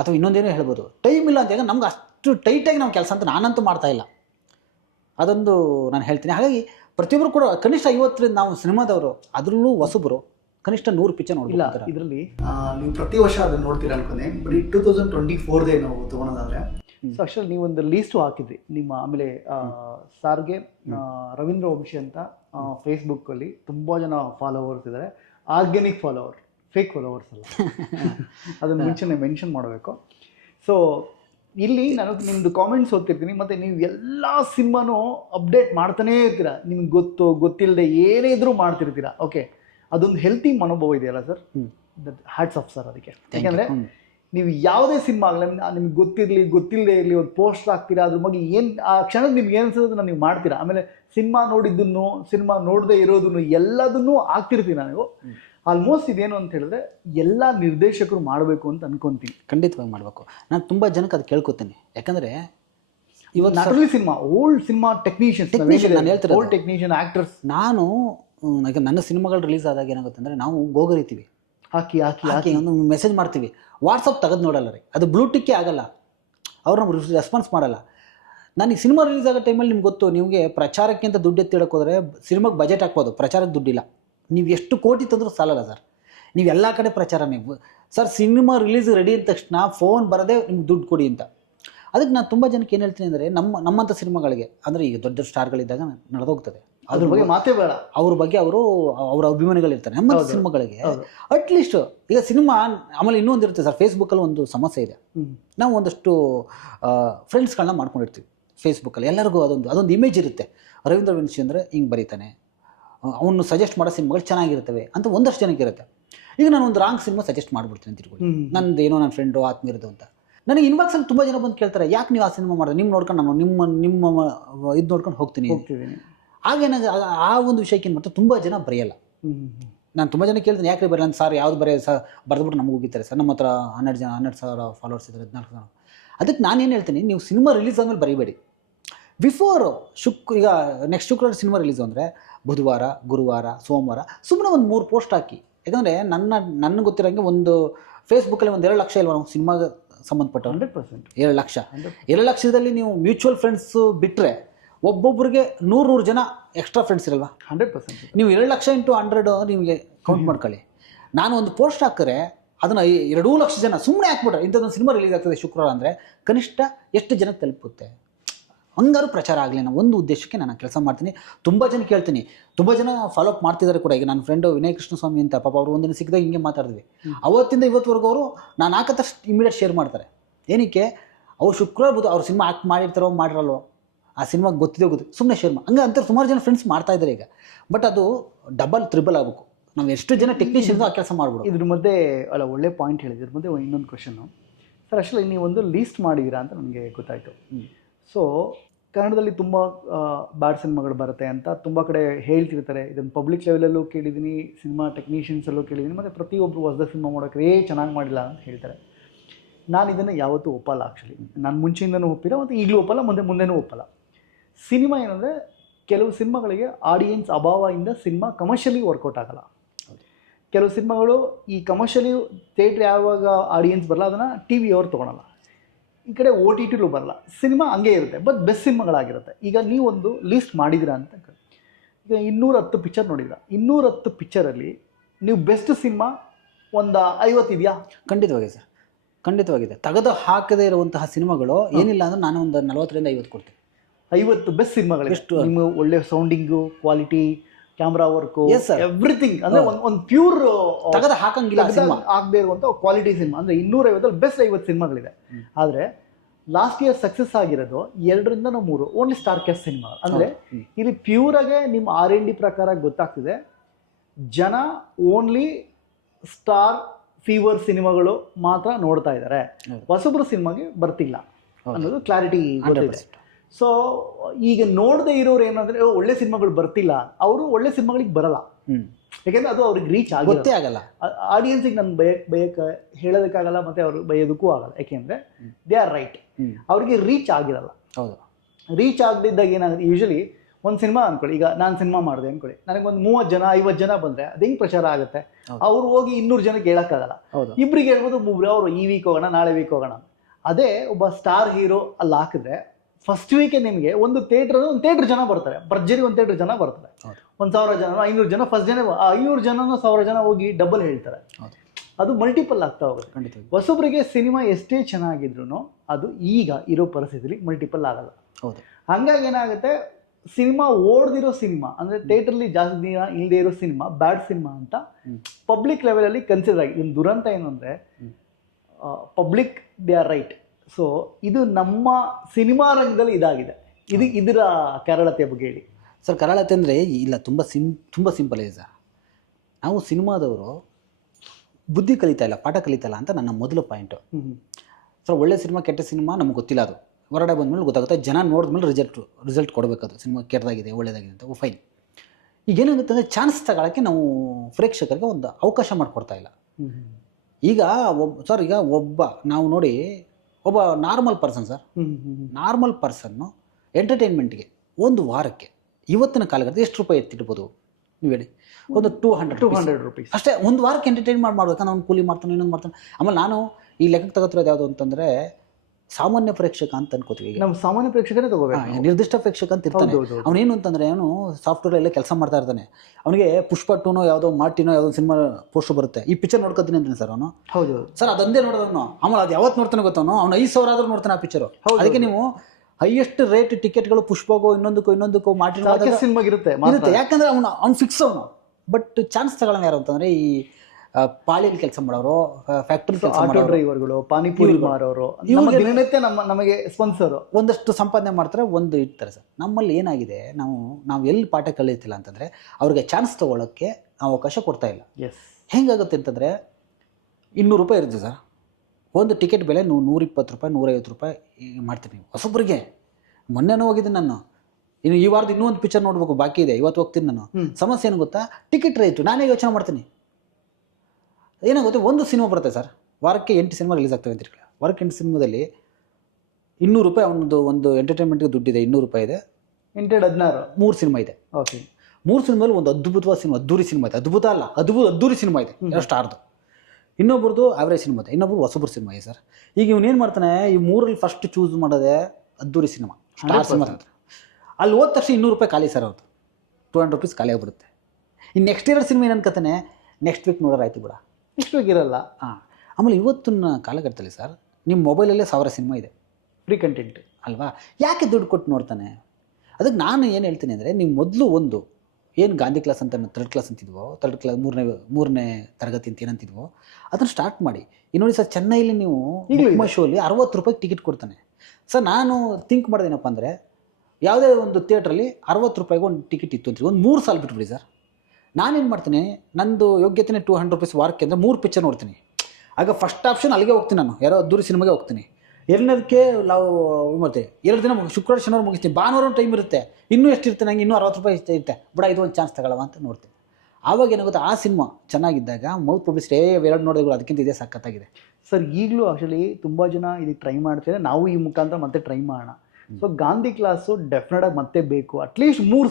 ಅಥವಾ ಇನ್ನೊಂದೇನೋ ಹೇಳ್ಬೋದು. ಟೈಮ್ ಇಲ್ಲ ಅಂತ ಹೇಳಿ ನಮ್ಗೆ ಅಷ್ಟು ಟೈಟಾಗಿ ನಾವು ಕೆಲಸ ಅಂತ ನಾನಂತೂ ಮಾಡ್ತಾ ಇಲ್ಲ. ಅದೊಂದು ನಾನು ಹೇಳ್ತೀನಿ. ಹಾಗಾಗಿ ಪ್ರತಿಯೊಬ್ಬರು ಕೂಡ ಕನಿಷ್ಠ ಐವತ್ತರಿಂದ ನಾವು ಸಿನಿಮಾದವರು ಅದರಲ್ಲೂ ಹೊಸಬರು ಕನಿಷ್ಠ ನೂರು ಪಿಕ್ಚರ್
ನೋಡಿಲ್ಲ
ನೋಡಲ್ಲ
ಇದರಲ್ಲಿ ನೀವು ಪ್ರತಿ ವರ್ಷ ಅದನ್ನು ನೋಡ್ತೀರಾ ಅನ್ಕೊಂಡೆ ಬರೀ ಟೂ ತೌಸಂಡ್ ಟ್ವೆಂಟಿ ಫೋರ್ದೇ ನಾವು ತಗೊಳೋದಾದ್ರೆ ಸೊ ಆ್ಯಕ್ಚುಲಿ ನೀವು ಒಂದು ಲೀಸ್ಟು ಹಾಕಿದ್ರಿ. ನಿಮ್ಮ ಆಮೇಲೆ ಸಾರ್ಗೆ ರವೀಂದ್ರ ವಂಶಿ ಅಂತ ಫೇಸ್ಬುಕ್ಕಲ್ಲಿ ತುಂಬ ತುಂಬಾ ಜನ ಫಾಲೋವರ್ಸ್ ಇದ್ದಾರೆ ಆರ್ಗ್ಯಾನಿಕ್ ಫಾಲೋವರ್ ಫೇಕ್ ಫಾಲೋವರ್ಸ್ ಅಲ್ಲ. ಅದನ್ನು ಮುಂಚೆನೆ ಮೆನ್ಷನ್ ಮಾಡಬೇಕು. ಸೊ ಇಲ್ಲಿ ನಾನು ನಿಮ್ಮದು ಕಾಮೆಂಟ್ಸ್ ಓದ್ತಿರ್ತೀನಿ. ಮತ್ತು ನೀವು ಎಲ್ಲ ಸಿನಿಮಾನು ಅಪ್ಡೇಟ್ ಮಾಡ್ತಾನೇ ಇರ್ತೀರಾ. ನಿಮ್ಗೆ ಗೊತ್ತು ಗೊತ್ತಿಲ್ಲದೆ ಏನೇ ಇದ್ರೂ ಮಾಡ್ತಿರ್ತೀರಾ. ಓಕೆ ಅದೊಂದು ಹೆಲ್ತಿ ಮನೋಭಾವ ಇದೆಯಲ್ಲ ಸರ್. ಹ್ಯಾಟ್ಸ್ ಆಫ್ ಸರ್ ಅದಕ್ಕೆ. ಯಾಕೆಂದರೆ. ನೀವು ಯಾವುದೇ ಸಿನಿಮಾ ಆಗಲಿ ನಿಮ್ಗೆ ಗೊತ್ತಿರಲಿ ಗೊತ್ತಿಲ್ಲದೆ ಇರಲಿ ಒಂದು ಪೋಸ್ಟ್ ಹಾಕ್ತೀರಾ ಅದ್ರ ಬಗ್ಗೆ ಏನು ಆ ಕ್ಷಣಕ್ಕೆ ನಿಮ್ಗೆ ಏನು ಅನ್ಸೋದನ್ನ ನೀವು ಮಾಡ್ತೀರಾ. ಆಮೇಲೆ ಸಿನಿಮಾ ನೋಡಿದ್ದನ್ನು ಸಿನಿಮಾ ನೋಡದೆ ಇರೋದನ್ನು ಎಲ್ಲದನ್ನೂ ಆಗ್ತಿರ್ತೀನಿ ನಾನು ಆಲ್ಮೋಸ್ಟ್ ಇದೇನು ಅಂತ ಹೇಳಿದ್ರೆ ಎಲ್ಲ ನಿರ್ದೇಶಕರು ಮಾಡಬೇಕು ಅಂತ ಅನ್ಕೊಂತೀನಿ.
ಖಂಡಿತವಾಗಿ ಮಾಡಬೇಕು. ನಾನು ತುಂಬ ಜನಕ್ಕೆ ಅದು ಕೇಳ್ಕೊತೀನಿ. ಯಾಕಂದರೆ ಇವತ್ತು
ಸಿನಿಮಾ ಓಲ್ಡ್ ಸಿನಿಮಾ
ಟೆಕ್ನಿಷಿಯನ್ ನಾನು ಹೇಳ್ತೀನಿ
ಓಲ್ಡ್ ಟೆಕ್ನಿಷಿಯನ್ ಆಕ್ಟರ್ಸ್
ನಾನು ಈಗ ನನ್ನ ಸಿನಿಮಾಗಳು ರಿಲೀಸ್ ಆದಾಗ ಏನಾಗುತ್ತೆ ಅಂದರೆ ನಾವು ಗೋಗರಿತೀವಿ.
ಹಾಕಿ ಹಾಕಿ
ಹಾಕಿ ಒಂದು ಮೆಸೇಜ್ ಮಾಡ್ತೀವಿ. ವಾಟ್ಸಪ್ ತೆಗೆದು ನೋಡಲ್ಲ ರೀ. ಅದು ಬ್ಲೂಟಿಕ್ಕೇ ಆಗಲ್ಲ. ಅವ್ರು ನಮ್ಗೆ ರೆಸ್ಪಾನ್ಸ್ ಮಾಡಲ್ಲ. ನನಗೆ ಸಿನಿಮಾ ರಿಲೀಸ್ ಆಗೋ ಟೈಮಲ್ಲಿ ನಿಮ್ಗೆ ಗೊತ್ತು ನಿಮಗೆ ಪ್ರಚಾರಕ್ಕಿಂತ ದುಡ್ಡು ಎತ್ತಿಡಕ್ಕೆ ಹೋದರೆ ಸಿನಿಮಾಗೆ ಬಜೆಟ್ ಹಾಕ್ಬೋದು. ಪ್ರಚಾರಕ್ಕೆ ದುಡ್ಡಿಲ್ಲ. ನೀವು ಎಷ್ಟು ಕೋಟಿ ತಂದರೂ ಸಾಲಲ್ಲ ಸರ್ ನೀವು ಎಲ್ಲ ಕಡೆ ಪ್ರಚಾರ ನೀವು. ಸರ್ ಸಿನಿಮಾ ರಿಲೀಸ್ ರೆಡಿ ಅಂದ ತಕ್ಷಣ ಫೋನ್ ಬರೋದೇ ನಿಮ್ಗೆ ದುಡ್ಡು ಕೊಡಿ ಅಂತ. ಅದಕ್ಕೆ ನಾನು ತುಂಬ ಜನಕ್ಕೆ ಏನು ಹೇಳ್ತೀನಿ ಅಂದರೆ ನಮ್ಮ ನಮ್ಮಂಥ ಸಿನಿಮಾಗಳಿಗೆ ಅಂದರೆ ಈಗ ದೊಡ್ಡ ದೊಡ್ಡ ಸ್ಟಾರ್ಗಳಿದ್ದಾಗ ನಡೆದೋಗ್ತದೆ.
ಅದ್ರ ಬಗ್ಗೆ ಮಾತೇ ಬೇಡ.
ಅವ್ರ ಬಗ್ಗೆ ಅವರು ಅವರ ಅಭಿಮಾನಿಗಳಿರ್ತಾರೆ. ನಮ್ಮ. ಸಿನಿಮಾಗಳಿಗೆ. ಅಟ್ಲೀಸ್ಟ್ ಈಗ ಸಿನಿಮಾ ಆಮೇಲೆ ಇನ್ನೊಂದು ಇರುತ್ತೆ ಸರ್ ಫೇಸ್ಬುಕ್ಕಲ್ಲಿ ಒಂದು ಸಮಸ್ಯೆ ಇದೆ. ನಾವು ಒಂದಷ್ಟು ಫ್ರೆಂಡ್ಸ್ಗಳನ್ನ ಮಾಡ್ಕೊಂಡಿರ್ತೀವಿ ಫೇಸ್ಬುಕ್ಕಲ್ಲಿ ಎಲ್ಲರಿಗೂ ಅದೊಂದು ಅದೊಂದು ಇಮೇಜ್ ಇರುತ್ತೆ. ರವೀಂದ್ರ ವಂಶಿ ಅಂದರೆ ಹಿಂಗೆ ಬರೀತಾನೆ. ಅವನು ಸಜೆಸ್ಟ್ ಮಾಡೋ ಸಿನಿಮಾಗಳು ಚೆನ್ನಾಗಿರ್ತವೆ ಅಂತ ಒಂದಷ್ಟು ಜನಕ್ಕೆ ಇರುತ್ತೆ. ಈಗ ನಾನು ಒಂದು ರಾಂಗ್ ಸಿನಿಮಾ ಸಜೆಸ್ಟ್ ಮಾಡ್ಬಿಡ್ತೀನಿ ಅಂತ ತಿಳ್ಕೊಳ್ಳಿ. ನಂದು ಏನೋ ನನ್ನ ಫ್ರೆಂಡು ಆತ್ಮೀಯರದು ಅಂತ. ನನಗೆ ಇನ್ಬಾಕ್ಸಲ್ಲಿ ತುಂಬ ಜನ ಬಂದು ಕೇಳ್ತಾರೆ ಯಾಕೆ ನೀವು ಆ ಸಿನಿಮಾ ಮಾಡಿದ್ರೆ ನಿಮ್ಮ ನೋಡ್ಕೊಂಡು ನಾನು ನಿಮ್ಮ ನಿಮ್ಮ ಇದು ನೋಡ್ಕೊಂಡು ಹೋಗ್ತೀನಿ. ಆಗೇನಾಗ ಆ ಒಂದು ವಿಷಯಕ್ಕೆ ಏನು ಮಾಡ್ತಾರೆ? ತುಂಬ ಜನ ಬರೆಯಲ್ಲ. ನಾನು ತುಂಬ ಜನ ಕೇಳ್ತೀನಿ ಯಾಕೆ ಬರಲ್ಲ ಅಂತ ಸರ್ ಯಾವ್ದು ಬರೆಯ ಸರ್ ಬರೆದ್ಬಿಟ್ಟು ನಮಗೆ ಹೋಗಿದ್ದಾರೆ ಸರ್. ನಮ್ಮ ಹತ್ರ ಹನ್ನೆರಡು ಜನ ಹನ್ನೆರಡು ಸಾವಿರ ಫಾಲೋವರ್ಸ್ ಇದ್ದಾರೆ ಹದಿನಾಲ್ಕು ಸಾವಿರ ಅದಕ್ಕೆ ನಾನು ಏನು ಹೇಳ್ತೀನಿ ನೀವು ಸಿನಿಮಾ ರಿಲೀಸ್ ಆದಮೇಲೆ ಬರೀಬೇಡಿ. ಬಿಫೋರ್ ಶುಕ್ ಈಗ ನೆಕ್ಸ್ಟ್ ಶುಕ್ರವಾರ ಸಿನಿಮಾ ರಿಲೀಸ್ ಅಂದರೆ ಬುಧವಾರ ಗುರುವಾರ ಸೋಮವಾರ ಸುಮ್ಮನೆ ಒಂದು ಮೂರು ಪೋಸ್ಟ್ ಹಾಕಿ. ಯಾಕಂದರೆ ನನ್ನ ನನಗೆ ಗೊತ್ತಿರೋಂಗೆ ಒಂದು ಫೇಸ್ಬುಕ್ಕಲ್ಲಿ ಒಂದು ಎರಡು ಲಕ್ಷ ಇಲ್ವಾ ಸಿನಿಮಾಗೆ ಸಂಬಂಧಪಟ್ಟ
ಹಂಡ್ರೆಡ್ ಪರ್ಸೆಂಟ್.
ಎರಡು ಲಕ್ಷ. ಎರಡು ಲಕ್ಷದಲ್ಲಿ ನೀವು ಮ್ಯೂಚುವಲ್ ಫ್ರೆಂಡ್ಸು ಬಿಟ್ಟರೆ ಒಬ್ಬೊಬ್ಬರಿಗೆ ನೂರು ನೂರು ಜನ ಎಕ್ಸ್ಟ್ರಾ ಫ್ರೆಂಡ್ಸ್ ಇರಲ್ವಾ?
ಹಂಡ್ರೆಡ್ ಪರ್ಸೆಂಟ್
ನೀವು ಎರಡು ಲಕ್ಷ ಇಂಟು ಹಂಡ್ರೆಡ್ ನಿಮಗೆ ಕೌಂಟ್ ಮಾಡ್ಕೊಳ್ಳಿ. ನಾನು ಒಂದು ಪೋಸ್ಟ್ ಹಾಕಿದ್ರೆ ಅದನ್ನು ಎರಡೂ ಲಕ್ಷ ಜನ ಸುಮ್ಮನೆ ಹಾಕ್ಬಿಟ್ರೆ ಇಂಥದ್ದೊಂದು ಸಿನಿಮಾ ರಿಲೀಸ್ ಆಗ್ತದೆ ಶುಕ್ರವಾರ ಅಂದರೆ ಕನಿಷ್ಠ ಎಷ್ಟು ಜನ ತಲುಪುತ್ತೆ? ಹಂಗಾರು ಪ್ರಚಾರ ಆಗಲಿ ನಾನು ಒಂದು ಉದ್ದೇಶಕ್ಕೆ ನಾನು ಕೆಲಸ ಮಾಡ್ತೀನಿ. ತುಂಬ ಜನ ಕೇಳ್ತೀನಿ. ತುಂಬ ಜನ ಫಾಲೋ ಅಪ್ ಮಾಡ್ತಿದ್ದಾರೆ ಕೂಡ. ಈಗ ನನ್ನ ಫ್ರೆಂಡು ವಿನಯ್ ಕೃಷ್ಣ ಸ್ವಾಮಿ ಅಂತ ಪಾಪ ಅವರು ಒಂದಿನ ಸಿಕ್ಕಿದಾಗ ಹಿಂಗೆ ಮಾತಾಡಿದ್ವಿ. ಅವತ್ತಿಂದ ಇವತ್ತುವರೆಗೂ ಅವರು ನಾನು ಹಾಕೋ ತಕ್ಷಣ ಇಮಿಡಿಯೇಟ್ ಶೇರ್ ಮಾಡ್ತಾರೆ. ಏನಕ್ಕೆ? ಅವ್ರು ಶುಕ್ರವಾರ ಬುಧ ಅವ್ರು ಸಿನಿಮಾ ಆಕ್ಟ್ ಮಾಡಿರ್ತಾರೋ ಮಾಡಿರಲ್ವೋ? ಆ ಸಿನಿಮಾ ಗೊತ್ತಿದೆ ಗೊತ್ತು ಸುಮ್ಮನೆ ಶೇರ್ ಮಾಡಿ ಹಂಗೆ ಅಂತ ಸುಮಾರು ಜನ ಫ್ರೆಂಡ್ಸ್ ಮಾಡ್ತಾ ಇದ್ದಾರೆ ಈಗ. ಬಟ್ ಅದು ಡಬಲ್ ತ್ರಿಬಲ್ ಆಗಬೇಕು. ನಾವು ಎಷ್ಟು ಜನ ಟೆಕ್ನಿಷಿಯನ್ಸ್ ಆ ಕೆಲಸ ಮಾಡ್ಬೋದು
ಇದ್ರ ಮಧ್ಯೆ ಅಲ್ಲ ಒಳ್ಳೆ ಪಾಯಿಂಟ್ ಹೇಳಿದ್ರು. ಮಧ್ಯೆ ಇನ್ನೊಂದು ಕ್ವಶನ್ನು ಸರ್ ಆ್ಯಕ್ಚುಲಿ ನೀವು ಒಂದು ಲೀಸ್ಟ್ ಮಾಡಿದ್ದೀರಾ ಅಂತ ನನಗೆ ಗೊತ್ತಾಯಿತು. ಸೊ ಕನ್ನಡದಲ್ಲಿ ತುಂಬ ಬ್ಯಾಡ್ ಸಿನಿಮಾಗಳು ಬರುತ್ತೆ ಅಂತ ತುಂಬ ಕಡೆ ಹೇಳ್ತಿರ್ತಾರೆ. ಇದನ್ನು ಪಬ್ಲಿಕ್ ಲೆವೆಲಲ್ಲೂ ಕೇಳಿದ್ದೀನಿ ಸಿನಿಮಾ ಟೆಕ್ನಿಷಿಯನ್ಸಲ್ಲೂ ಕೇಳಿದ್ದೀನಿ ಮತ್ತು ಪ್ರತಿಯೊಬ್ಬರು ಹೊಸದ ಸಿನಿಮಾ ಮಾಡೋಕೆ ಏ ಚೆನ್ನಾಗಿ ಮಾಡಿಲ್ಲ ಅಂತ ಹೇಳ್ತಾರೆ. ನಾನು ಇದನ್ನು ಯಾವತ್ತೂ ಒಪ್ಪಲ್ಲ ಆ್ಯಕ್ಚುಲಿ ನಾನು ಮುಂಚೆಯಿಂದನೂ ಒಪ್ಪಿಲ್ಲ ಮತ್ತು ಈಗಲೂ ಒಪ್ಪಲ್ಲ ಮುಂದೆ ಮುಂದೆನೂ ಒಪ್ಪಲ್ಲ. ಸಿನಿಮಾ ಏನಂದರೆ ಕೆಲವು ಸಿನಿಮಾಗಳಿಗೆ ಆಡಿಯನ್ಸ್ ಅಭಾವದಿಂದ ಸಿನಿಮಾ ಕಮರ್ಷಿಯಲಿ ವರ್ಕೌಟ್ ಆಗಲ್ಲ. ಕೆಲವು ಸಿನಿಮಾಗಳು ಈ ಕಮರ್ಷಿಯಲಿ ಥಿಯೇಟ್ರ್ ಯಾವಾಗ ಆಡಿಯನ್ಸ್ ಬರಲ್ಲ, ಅದನ್ನು ಟಿ ವಿ ಅವ್ರು ತೊಗೊಳಲ್ಲ. ಈ ಕಡೆ ಓ ಟಿ ಟಿಲೂ ಬರಲ್ಲ. ಸಿನಿಮಾ ಹಂಗೆ ಇರುತ್ತೆ ಬಟ್ ಬೆಸ್ಟ್ ಸಿನಿಮಾಗಳಾಗಿರುತ್ತೆ. ಈಗ ನೀವೊಂದು ಲೀಸ್ಟ್ ಮಾಡಿದ್ದೀರಾ ಅಂತ ಈಗ ಇನ್ನೂರ ಹತ್ತು ಪಿಕ್ಚರ್ ನೋಡಿದ್ರ. ಇನ್ನೂರ ಹತ್ತು ಪಿಕ್ಚರಲ್ಲಿ ನೀವು ಬೆಸ್ಟ್ ಸಿನಿಮಾ ಒಂದು ಐವತ್ತಿದೆಯಾ
ಖಂಡಿತವಾಗಿ ಸರ್. ಖಂಡಿತವಾಗಿದೆ ತೆಗೆದು ಹಾಕದೇ ಇರುವಂತಹ ಸಿನಿಮಾಗಳು ಏನಿಲ್ಲ ಅಂದ್ರೆ ನಾನು ಒಂದು ನಲವತ್ತರಿಂದ ಐವತ್ತು ಕೊಡ್ತೀನಿ.
ಐವತ್ತು ಬೆಸ್ಟ್ ಸಿನಿಮಾಗಳು
ಎಷ್ಟು?
ನಿಮ್ಮ ಒಳ್ಳೆ sounding quality camera work everything ಅಂದ್ರೆ ಒಂದು ಪ್ಯೂರ್
ತೆಗೆದು ಹಾಕಂಗಿಲ್ಲ ಸಿನಿಮಾ.
ಆಗದೆ ಇರುವಂತ ಕ್ವಾಲಿಟಿ ಸಿನಿಮಾ. ಅಂದ್ರೆ ಇನ್ನೂರ ಐವತ್ತಲ್ಲಿ ಬೆಸ್ಟ್ ಐವತ್ತು ಸಿನಿಮಾಗಳಿದೆ ಆದರೆ ಲಾಸ್ಟ್ ಇಯರ್ ಸಕ್ಸಸ್ ಆಗಿರೋದು ಎರಡರಿಂದ ಮೂರು ಓನ್ಲಿ ಸ್ಟಾರ್ ಕ್ಯಾಸ್ಟ್ ಸಿನಿಮಾ. ಅಂದ್ರೆ ಇಲ್ಲಿ ಪ್ಯೂರ್ ಆಗಿ ನಿಮ್ಮ ಆರ್ ಎನ್ ಡಿ ಪ್ರಕಾರ ಗೊತ್ತಾಗ್ತಿದೆ ಜನ ಓನ್ಲಿ ಸ್ಟಾರ್ ಫೀವರ್ ಸಿನಿಮಾಗಳು ಮಾತ್ರ ನೋಡ್ತಾ ಇದ್ದಾರೆ. ಹೊಸಬ್ರ ಸಿನಿಮಾಗೆ ಬರ್ತಿಲ್ಲ ಅನ್ನೋದು ಕ್ಲಾರಿಟಿ ಗೊತ್ತಿದೆ. ಸೊ ಈಗ ನೋಡದೆ ಇರೋರು ಏನಂದ್ರೆ "ಓ, ಒಳ್ಳೆ ಸಿನಿಮಾಗಳು ಬರ್ತಿಲ್ಲ. ಅವರು ಒಳ್ಳೆ ಸಿನಿಮಾಗಳಿಗೆ ಬರಲ್ಲ. ಯಾಕೆಂದ್ರೆ ಅದು ಅವ್ರಿಗೆ ರೀಚ್ ಆಗಿ
ಗೊತ್ತೇ ಆಗಲ್ಲ.
ಆಡಿಯನ್ಸಿಗೆ ನಾನು ಬಯ ಬಯಕ ಹೇಳೋದಕ್ಕಾಗಲ್ಲ ಮತ್ತೆ ಅವ್ರು ಬಯೋದಕ್ಕೂ ಆಗಲ್ಲ. ಯಾಕೆಂದ್ರೆ. They are right
hmm.
ಅವ್ರಿಗೆ ರೀಚ್ ಆಗಿರಲ್ಲ.
ಹೌದು.
ರೀಚ್ ಆಗದಿದ್ದಾಗ ಏನಾಗುತ್ತೆ ಯೂಶಲಿ ಒಂದು ಸಿನಿಮಾ ಅನ್ಕೊಳ್ಳಿ. ಈಗ ನಾನು ಸಿನಿಮಾ ಮಾಡಿದೆ ಅನ್ಕೊಳ್ಳಿ. ನನಗೆ ಒಂದು ಮೂವತ್ತು ಜನ ಐವತ್ತು ಜನ ಬಂದರೆ ಅದು ಹೆಂಗೆ ಪ್ರಚಾರ ಆಗುತ್ತೆ?
ಹೌದು.
ಅವ್ರು ಹೋಗಿ ಇನ್ನೂರು ಜನಕ್ಕೆ ಹೇಳೋಕ್ಕಾಗಲ್ಲ.
ಹೌದು.
ಇಬ್ರಿಗೆ ಹೇಳ್ಬೋದು ಒಬ್ಬರು ಅವರು ಈ ವೀಕ್ ಹೋಗೋಣ ನಾಳೆ ವೀಕ್ ಹೋಗೋಣ ಅದೇ ಒಬ್ಬ ಸ್ಟಾರ್ ಹೀರೋ ಅಲ್ಲಿ ಹಾಕಿದ್ರೆ ಫಸ್ಟ್ ವೀಕೆ ನಿಮಗೆ ಒಂದು ಥಿಯೇಟರ್ ಒಂದು ಥಿಯೇಟರ್ ಜನ ಬರ್ತಾರೆ. ಭರ್ಜರಿ ಒಂದು ಥಿಯೇಟರ್ ಜನ ಬರ್ತಾರೆ. ಒಂದು ಸಾವಿರ ಜನ ಐನೂರು ಜನ ಫಸ್ಟ್ ಜನ ಐನೂರು ಜನನೂ ಸಾವಿರ ಜನ ಹೋಗಿ ಡಬಲ್ ಹೇಳ್ತಾರೆ. ಅದು ಮಲ್ಟಿಪಲ್ ಆಗ್ತಾ ಹೋಗುತ್ತೆ.
ಖಂಡಿತ
ಹೊಸೊಬ್ಬರಿಗೆ ಸಿನಿಮಾ ಎಷ್ಟೇ ಚೆನ್ನಾಗಿದ್ರು ಅದು ಈಗ ಇರೋ ಪರಿಸ್ಥಿತಿಲಿ ಮಲ್ಟಿಪಲ್ ಆಗಲ್ಲ.
ಹೌದು.
ಹಂಗಾಗಿ ಏನಾಗುತ್ತೆ? ಸಿನಿಮಾ ಓಡ್ದಿರೋ ಸಿನಿಮಾ ಅಂದ್ರೆ ಥಿಯೇಟರ್ಲಿ ಜಾಸ್ತಿ ದಿನ ಇಲ್ಲದೆ ಇರೋ ಸಿನಿಮಾ ಬ್ಯಾಡ್ ಸಿನಿಮಾ ಅಂತ. ಪಬ್ಲಿಕ್ ಲೆವೆಲಲ್ಲಿ ಕನ್ಸಿಡರ್ ಆಗಿ ಒಂದು ದುರಂತ ಏನು ಅಂದರೆ public they are right so ಇದು ನಮ್ಮ ಸಿನಿಮಾ ರಂಗದಲ್ಲಿ ಇದಾಗಿದೆ. ಇದು ಇದರ ಕರಳತೆ ಬಗ್ಗೆ ಹೇಳಿ.
ಸರ್ ಕರಾಳತೆ ಅಂದರೆ ಇಲ್ಲ ತುಂಬ ಸಿಂ ತುಂಬ ಸಿಂಪಲ್ ಇದೆ ಸರ್ ನಾವು ಸಿನಿಮಾದವರು ಬುದ್ಧಿ ಕಲಿತಾ ಇಲ್ಲ ಪಾಠ ಕಲಿತಾ ಇಲ್ಲ ಅಂತ ನನ್ನ ಮೊದಲ ಪಾಯಿಂಟು ಸರ್ ಒಳ್ಳೆ ಸಿನಿಮಾ ಕೆಟ್ಟ ಸಿನಿಮಾ ನಮ್ಗೆ ಗೊತ್ತಿಲ್ಲ ಅದು. ಹೊರಗಡೆ ಬಂದಮೇಲೆ ಗೊತ್ತಾಗುತ್ತೆ ಜನ ನೋಡಿದ್ಮೇಲೆ ರಿಸಲ್ಟ್ ರಿಸಲ್ಟ್ ಕೊಡಬೇಕದು. ಸಿನಿಮಾ ಕೆಟ್ಟದಾಗಿದೆ ಒಳ್ಳೆಯದಾಗಿದೆ ಅಂತ. ಫೈನ್ ಈಗ ಏನಾಗುತ್ತೆ ಅಂದರೆ ಚಾನ್ಸ್ ತಗೊಳ್ಳೋಕ್ಕೆ ನಾವು ಪ್ರೇಕ್ಷಕರಿಗೆ ಒಂದು ಅವಕಾಶ ಮಾಡಿಕೊಡ್ತಾ ಇಲ್ಲ. ಈಗ ಒಬ್ ಸರ್ ಈಗ ಒಬ್ಬ ನಾವು ನೋಡಿ ಒಬ್ಬ normal person sir normal person ಎಂಟರ್ಟೈನ್ಮೆಂಟ್ಗೆ ಒಂದು ವಾರಕ್ಕೆ ಇವತ್ತಿನ ಕಾಲಘಟ್ಟ ಎಷ್ಟು ರೂಪಾಯಿ ಎತ್ತಿಡ್ಬೋದು? ನೀವು ಹೇಳಿ. ಒಂದು two hundred
two hundred rupees
ಅಷ್ಟೇ ಒಂದು ವಾರಕ್ಕೆ ಎಂಟರ್ಟೈನ್ಮೆಂಟ್ ಮಾಡ್ಬೇಕಂದ್ರೆ ಅವ್ನು ಕೂಲಿ ಮಾಡ್ತಾನೆ ಇನ್ನೊಂದು ಮಾಡ್ತಾನೆ. ಆಮೇಲೆ ನಾನು ಈ ಲೆಕ್ಕಕ್ಕೆ ತಗೋತಿರೋದು ಯಾವುದು ಅಂತಂದರೆ ಸಾಮಾನ್ಯ ಪ್ರೇಕ್ಷಕ ಅಂತ ಅನ್ಕೋತೀವಿ ಈಗ.
ನಮ್ಮ ಸಾಮಾನ್ಯ ಪ್ರೇಕ್ಷಕನೇ ತಗೋಬೇಕು
ನಿರ್ದಿಷ್ಟ ಪ್ರೇಕ್ಷಕ ಅಂತ ಇರ್ತಾನೆ. ಅವನೇನು ಅಂತಂದ್ರೆ ಅವನು ಸಾಫ್ಟ್ವೇರ್ ಎಲ್ಲ ಕೆಲಸ ಮಾಡ್ತಾ ಇರ್ತಾನೆ. ಅವನಿಗೆ ಪುಷ್ಪ ಟೂನೋ ಯಾವುದೋ ಮಾರ್ಟಿನೋ ಯಾವುದೋ ಸಿನಿಮಾ ಪೋಸ್ಟ್ ಬರುತ್ತೆ. ಈ ಪಿಕ್ಚರ್ ನೋಡ್ಕೊತೀನಿ ಅಂತಾನೆ ಸರ್ ಅವನು.
ಹೌದು
ಸರ್ ಅದಂದೇ ನೋಡೋದವನು ಆಮೇಲೆ ಅದು ಯಾವತ್ತು ನೋಡ್ತಾನೆ ಗೊತ್ತವನು ಅವ್ನು? ಐದು ಸಾವಿರ ಆದ್ರೂ ನೋಡ್ತಾನೆ ಆ ಪಿಕ್ಚರು ಅದಕ್ಕೆ ನೀವು ಹೈಯೆಸ್ಟ್ ರೇಟ್ ಟಿಕೆಟ್ಗಳು ಪುಷ್ಪಗೋ ಇನ್ನೊಂದಕ್ಕೂ ಇನ್ನೊಂದಕ್ಕೂ ಮಾರ್ಟಿನೋ
ಸಿನಿಮಾ ಸಿನಿಮಾಗಿರುತ್ತೆ
ಇರುತ್ತೆ ಯಾಕಂದ್ರೆ ಅವನು ಅವ್ನು ಫಿಕ್ಸ್ ಅವನು. ಬಟ್ ಚಾನ್ಸ್ ತಗೊಳ್ಳೋಣ ಯಾರು ಅಂತಂದ್ರೆ ಈ ಪಾಳಿಯಲ್ಲಿ ಕೆಲಸ ಮಾಡೋರು ಫ್ಯಾಕ್ಟ್ರಿ ಕೆಲಸ
ಆಟೋ ಡ್ರೈವರ್ಗಳು ಪಾನಿಪುರಿ
ಮಾಡೋರು
ಮಾರೋರು ನಮ್ಮ ದಿನನಿತ್ಯ ನಮ್ಮ ನಮಗೆ ಸ್ಪಾನ್ಸರು
ಒಂದಷ್ಟು ಸಂಪಾದನೆ ಮಾಡ್ತಾರೆ ಒಂದು ಇಡ್ತಾರೆ ಸರ್. ನಮ್ಮಲ್ಲಿ ಏನಾಗಿದೆ ನಾವು ನಾವು ಎಲ್ಲಿ ಪಾಠ ಕಲಿಯುತ್ತಿಲ್ಲ ಅಂತಂದರೆ ಅವ್ರಿಗೆ ಚಾನ್ಸ್ ತೊಗೊಳಕ್ಕೆ ನಾವು ಅವಕಾಶ ಕೊಡ್ತಾ ಇಲ್ಲ.
ಎಸ್
ಹೆಂಗಾಗುತ್ತೆ ಅಂತಂದರೆ ಇನ್ನೂರು ರೂಪಾಯಿ ಇರುತ್ತೆ ಸರ್. ಒಂದು ಟಿಕೆಟ್ ಬೆಲೆ ನೂ ನೂರಿಪ್ಪತ್ತು ರೂಪಾಯಿ ನೂರೈವತ್ತು ರೂಪಾಯಿ ಮಾಡ್ತೀನಿ ಹೊಸೊಬ್ಬರಿಗೆ ಮೊನ್ನೆನೂ ಹೋಗಿದ್ದೀನಿ ನಾನು. ಇನ್ನು ಈ ವಾರದ ಇನ್ನೂ ಒಂದು ಪಿಕ್ಚರ್ ನೋಡ್ಬೇಕು ಬಾಕಿ ಇದೆ. ಇವತ್ತು ಹೋಗ್ತೀನಿ ನಾನು. ಸಮಸ್ಯೆ ಏನು ಗೊತ್ತಾ? ಟಿಕೆಟ್ ರೇಟು ನಾನೇ ಯೋಚನೆ ಮಾಡ್ತೀನಿ. ಏನಾಗುತ್ತೆ ಒಂದು ಸಿನಿಮಾ ಬರುತ್ತೆ ಸರ್. ವಾರಕ್ಕೆ ಎಂಟು ಸಿನಿಮಾ ರಿಲೀಸ್ ಆಗ್ತವೆ ಅಂತ ವಾರಕ್ಕೆ ಎಂಟು ಸಿನಿಮಾದಲ್ಲಿ ಇನ್ನೂರು ರೂಪಾಯಿ ಅವನದು ಒಂದು ಎಂಟರ್ಟೈನ್ಮೆಂಟ್ಗೆ ದುಡ್ಡಿದೆ ಇನ್ನೂರು ರೂಪಾಯಿ ಇದೆ.
ಎಂಟೆಡ್ ಹದಿನಾರು.
ಮೂರು ಸಿನಿಮಾ ಇದೆ.
ಓಕೆ
ಮೂರು ಸಿನಿಮಾದಲ್ಲಿ ಒಂದು ಅದ್ಭುತವಾದ ಸಿನಿಮಾ ಅದ್ದೂರಿ ಸಿನಿಮಾ ಇದೆ. ಅದ್ಭುತ ಅಲ್ಲ ಅದ್ಭುತ ಅದ್ದೂರಿ ಸಿನಿಮಾ ಇದೆ. ಸ್ಟಾರ್ದು ಇನ್ನೊಬ್ರದ್ದು ಆವ್ರೇಜ್ ಸಿನಿಮಾ ಇದೆ. ಇನ್ನೊಬ್ರು ಹೊಸಬ್ರು ಸಿನಿಮಾ ಇದೆ ಸರ್. ಈಗ ಇವನೇನು ಮಾಡ್ತಾನೆ ಈ ಮೂರಲ್ಲಿ ಫಸ್ಟ್ ಚೂಸ್ ಮಾಡೋದೇ ಅದ್ದೂರಿ ಸಿನಿಮಾ. Star cinema
100%.
ಅಲ್ಲಿ ಹೋದ ತಕ್ಷಣ ಇನ್ನೂರು ರೂಪಾಯಿ ಖಾಲಿ ಸರ್ ಅವ್ರದ್ದು ಟೂ ಹಂಡ್ರೆಡ್ ರುಪೀಸ್ ಖಾಲಿ ಆಗಿಬಿಡುತ್ತೆ. ಇನ್ನು ನೆಕ್ಸ್ಟ್ ಇಯರ್ ಸಿನಿಮಾ ಏನು ಅನ್ಕೋತಾನೆ ನೆಕ್ಸ್ಟ್ ವೀಕ್ ನೋಡೋರು ಆಯ್ತು ಬಿಡ.
ಇಷ್ಟು ಇರಲ್ಲ
ಹಾಂ. ಆಮೇಲೆ ಇವತ್ತಿನ ಕಾಲಘಟ್ಟದಲ್ಲಿ ಸರ್ ನಿಮ್ಮ ಮೊಬೈಲಲ್ಲೇ ಸಾವಿರ ಸಿನಿಮಾ ಇದೆ.
ಫ್ರೀ ಕಂಟೆಂಟ್
ಅಲ್ವಾ? ಯಾಕೆ ದುಡ್ಡು ಕೊಟ್ಟು ನೋಡ್ತಾನೆ? ಅದಕ್ಕೆ ನಾನು ಏನು ಹೇಳ್ತೀನಿ ಅಂದರೆ ನೀವು ಮೊದಲು ಒಂದು ಏನು ಗಾಂಧಿ ಕ್ಲಾಸ್ ಅಂತ ತರ್ಡ್ ಕ್ಲಾಸ್ ಅಂತಿದ್ವೋ ತರ್ಡ್ ಕ್ಲಾಸ್ ಮೂರನೇ ಮೂರನೇ ತರಗತಿ ಅಂತ ಏನಂತಿದ್ವೋ ಅದನ್ನು ಸ್ಟಾರ್ಟ್ ಮಾಡಿ. ನೋಡಿ ಸರ್ ಚೆನ್ನೈಲಿ ನೀವು ನಿಮ್ಮ ಶೋಲಿ ಅರವತ್ತು ರೂಪಾಯಿ ಟಿಕೆಟ್ ಕೊಡ್ತಾನೆ. ಸರ್ ನಾನು ಥಿಂಕ್ ಮಾಡೋದೇನಪ್ಪ ಅಂದರೆ ಯಾವುದೇ ಒಂದು ಥಿಯೇಟ್ರಲ್ಲಿ ಅರವತ್ತು ರೂಪಾಯಿಗೆ ಒಂದು ಟಿಕೆಟ್ ಇತ್ತು ಅಂತೀವಿ ಒಂದು ಮೂರು ಸಾಲ ಬಿಟ್ಬಿಡಿ ಸರ್. ನಾನೇನು ಮಾಡ್ತೀನಿ, ನಂದು ಯೋಗ್ಯತೆನೇ ಟೂ ಹಂಡ್ರೆಡ್ ರುಪೀಸ್ ವಾರಕ್ಕೆ ಅಂದರೆ ಮೂರು ಪಿಕ್ಚರ್ ನೋಡ್ತೀನಿ. ಆಗ ಫಸ್ಟ್ ಆಪ್ಷನ್ ಅಲ್ಲಿಗೆ ಹೋಗ್ತೀನಿ ನಾನು, ಯಾರೋ ಅದ್ದೂರಿ ಸಿನಿಮಾಗೆ ಹೋಗ್ತೀನಿ. ಎರಡನೇದಕ್ಕೆ ನಾವು ಮಾಡ್ತೀವಿ ಎರಡು ದಿನ ಶುಕ್ರವಾರ, ಶನಿವಾರ ಮುಗಿಸ್ತೀನಿ. ಭಾನುವಾರ ಟೈಮ್ ಇರುತ್ತೆ. ಇನ್ನೂ ಎಷ್ಟು ಇರುತ್ತೆ ನಂಗೆ? ಇನ್ನೂ ಅರವತ್ತು ರೂಪಾಯಿ ಇರುತ್ತೆ. ಬಿಡ, ಇದು ಒಂದು ಚಾನ್ಸ್ ತಗೊಳ್ಳವ ಅಂತ ನೋಡ್ತೀನಿ ಆವಾಗ ಏನಾಗುತ್ತೆ, ಆ ಸಿನಿಮಾ ಚೆನ್ನಾಗಿದ್ದಾಗ ಮೌತ್ ಪಬ್ಲಿಸಿಟಿ ಏ ಎರಡು ನೋಡಿದ್ರು ಅದಕ್ಕಿಂತ ಇದೇ ಸಖತ್ತಾಗಿದೆ.
ಸರ್, ಈಗಲೂ ಆಕ್ಚುಲಿ ತುಂಬ ಜನ ಇದಕ್ಕೆ ಟ್ರೈ ಮಾಡ್ತಾರೆ ನಾವು ಈ ಮುಖಾಂತರ ಮತ್ತೆ ಟ್ರೈ ಮಾಡೋಣ. ಸೊ ಗಾಂಧಿ ಕ್ಲಾಸು ಡೆಫಿನೆಟ್ ಆಗಿ ಮತ್ತೆ ಬೇಕು. ಅಟ್ಲೀಸ್ಟ್ ಮೂರು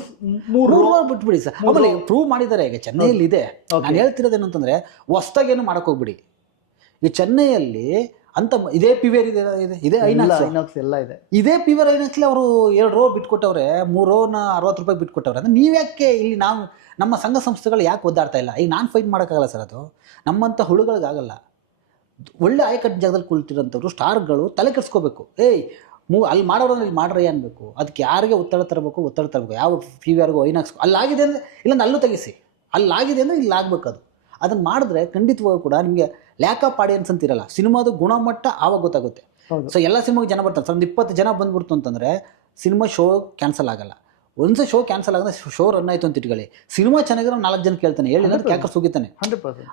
ಮೂರು
ಬಿಟ್ಬಿಡಿ ಸರ್. ಆಮೇಲೆ ಪ್ರೂವ್ ಮಾಡಿದ್ದಾರೆ. ಈಗ ಚೆನ್ನೈಯಲ್ಲಿ ಇದೆ. ನಾನು ಹೇಳ್ತಿರೋದೇನು ಅಂತಂದರೆ ಹೊಸ್ದಾಗೇನು ಮಾಡಕ್ ಹೋಗ್ಬಿಡಿ. ಈ ಚೆನ್ನೈಯಲ್ಲಿ ಅಂತ ಇದೇ ಪಿವೇರ್ ಇದೆ ಇದೆ ಇದೇ ಐನಾಕ್ಸ್
ಐನಾಕ್ಸ್ ಎಲ್ಲ ಇದೆ.
ಇದೇ ಪಿವೇರ್ ಐನಾಕ್ಸ್ಲಿ ಅವರು ಎರಡು ರೋ ಬಿಟ್ಕೊಟ್ಟವ್ರೆ ಮೂರು ರೋನ ಅರವತ್ತು ರೂಪಾಯಿ ಬಿಟ್ಕೊಟ್ಟವ್ರೆ ಅಂದರೆ ನೀವ್ಯಾಕೆ ಇಲ್ಲಿ ನಾವು ನಮ್ಮ ಸಂಘ ಸಂಸ್ಥೆಗಳು ಯಾಕೆ ಒದ್ದಾಡ್ತಾ ಇಲ್ಲ? ಈಗ ನಾನು ಫೈಟ್ ಮಾಡೋಕ್ಕಾಗಲ್ಲ ಸರ್ ಅದು. ನಮ್ಮಂಥ ಹುಳುಗಳಿಗಾಗಲ್ಲ ಒಳ್ಳೆ ಆಯಕಟ್ಟು ಜಾಗದಲ್ಲಿ ಕುಳಿತಿರೋಂಥವ್ರು ಸ್ಟಾರ್ಗಳು ತಲೆ ಕೆಡಿಸ್ಕೋಬೇಕು. ಏಯ್ ಮೂ ಅಲ್ಲಿ ಮಾಡೋರು ಇಲ್ಲಿ ಮಾಡ್ರಿ ಅನ್ಬೇಕು. ಅದಕ್ಕೆ ಯಾರಿಗೆ ಒತ್ತಡ ತರಬೇಕು ಒತ್ತಡ ತರಬೇಕು. ಯಾವ ಆರ್ಗೂ ಐನಾಕ್ಸ್ ಅಲ್ಲಾಗಿದೆ ಅಂದರೆ ಇಲ್ಲೊಂದು ಅಲ್ಲೂ ತೆಗಿಸಿ. ಅಲ್ಲಾಗಿದೆ ಅಂದರೆ ಇಲ್ಲಿ ಆಗ್ಬೇಕು ಅದು ಅದನ್ನು ಮಾಡಿದ್ರೆ ಖಂಡಿತವಾಗೂ ಕೂಡ ನಿಮಗೆ ಲ್ಯಾಕ್ ಆಫ್ ಆಡಿಯನ್ಸ್ ಅಂತ ಇರಲ್ಲ. ಸಿನಿಮಾದು ಗುಣಮಟ್ಟ ಆವಾಗ ಗೊತ್ತಾಗುತ್ತೆ. ಸೊ ಎಲ್ಲ ಸಿನಿಮಾಗೆ ಜನ ಬರ್ತಾರೆ. ಸರ್ ಒಂದು ಇಪ್ಪತ್ತು ಜನ ಬಂದ್ಬಿಡ್ತು ಅಂತಂದರೆ ಸಿನಿಮಾ ಶೋ ಕ್ಯಾನ್ಸಲ್ ಆಗಲ್ಲ. ಒಂದು ಶೋ ಕ್ಯಾನ್ಸಲ್ ಆಗದೆ ಶೋ ರನ್ ಆಯಿತು ಅಂತ ಇಟ್ಕೊಳ್ಳಿ. ಸಿನಿಮಾ ಚೆನ್ನಾಗಿರೋ ನಾಲ್ಕು ಜನ ಕೇಳ್ತಾನೆ. ಹೇಳಿ ಅಂದ್ರೆ ಕ್ಯಾಕರ್ ಸುಗಿತಾನೆ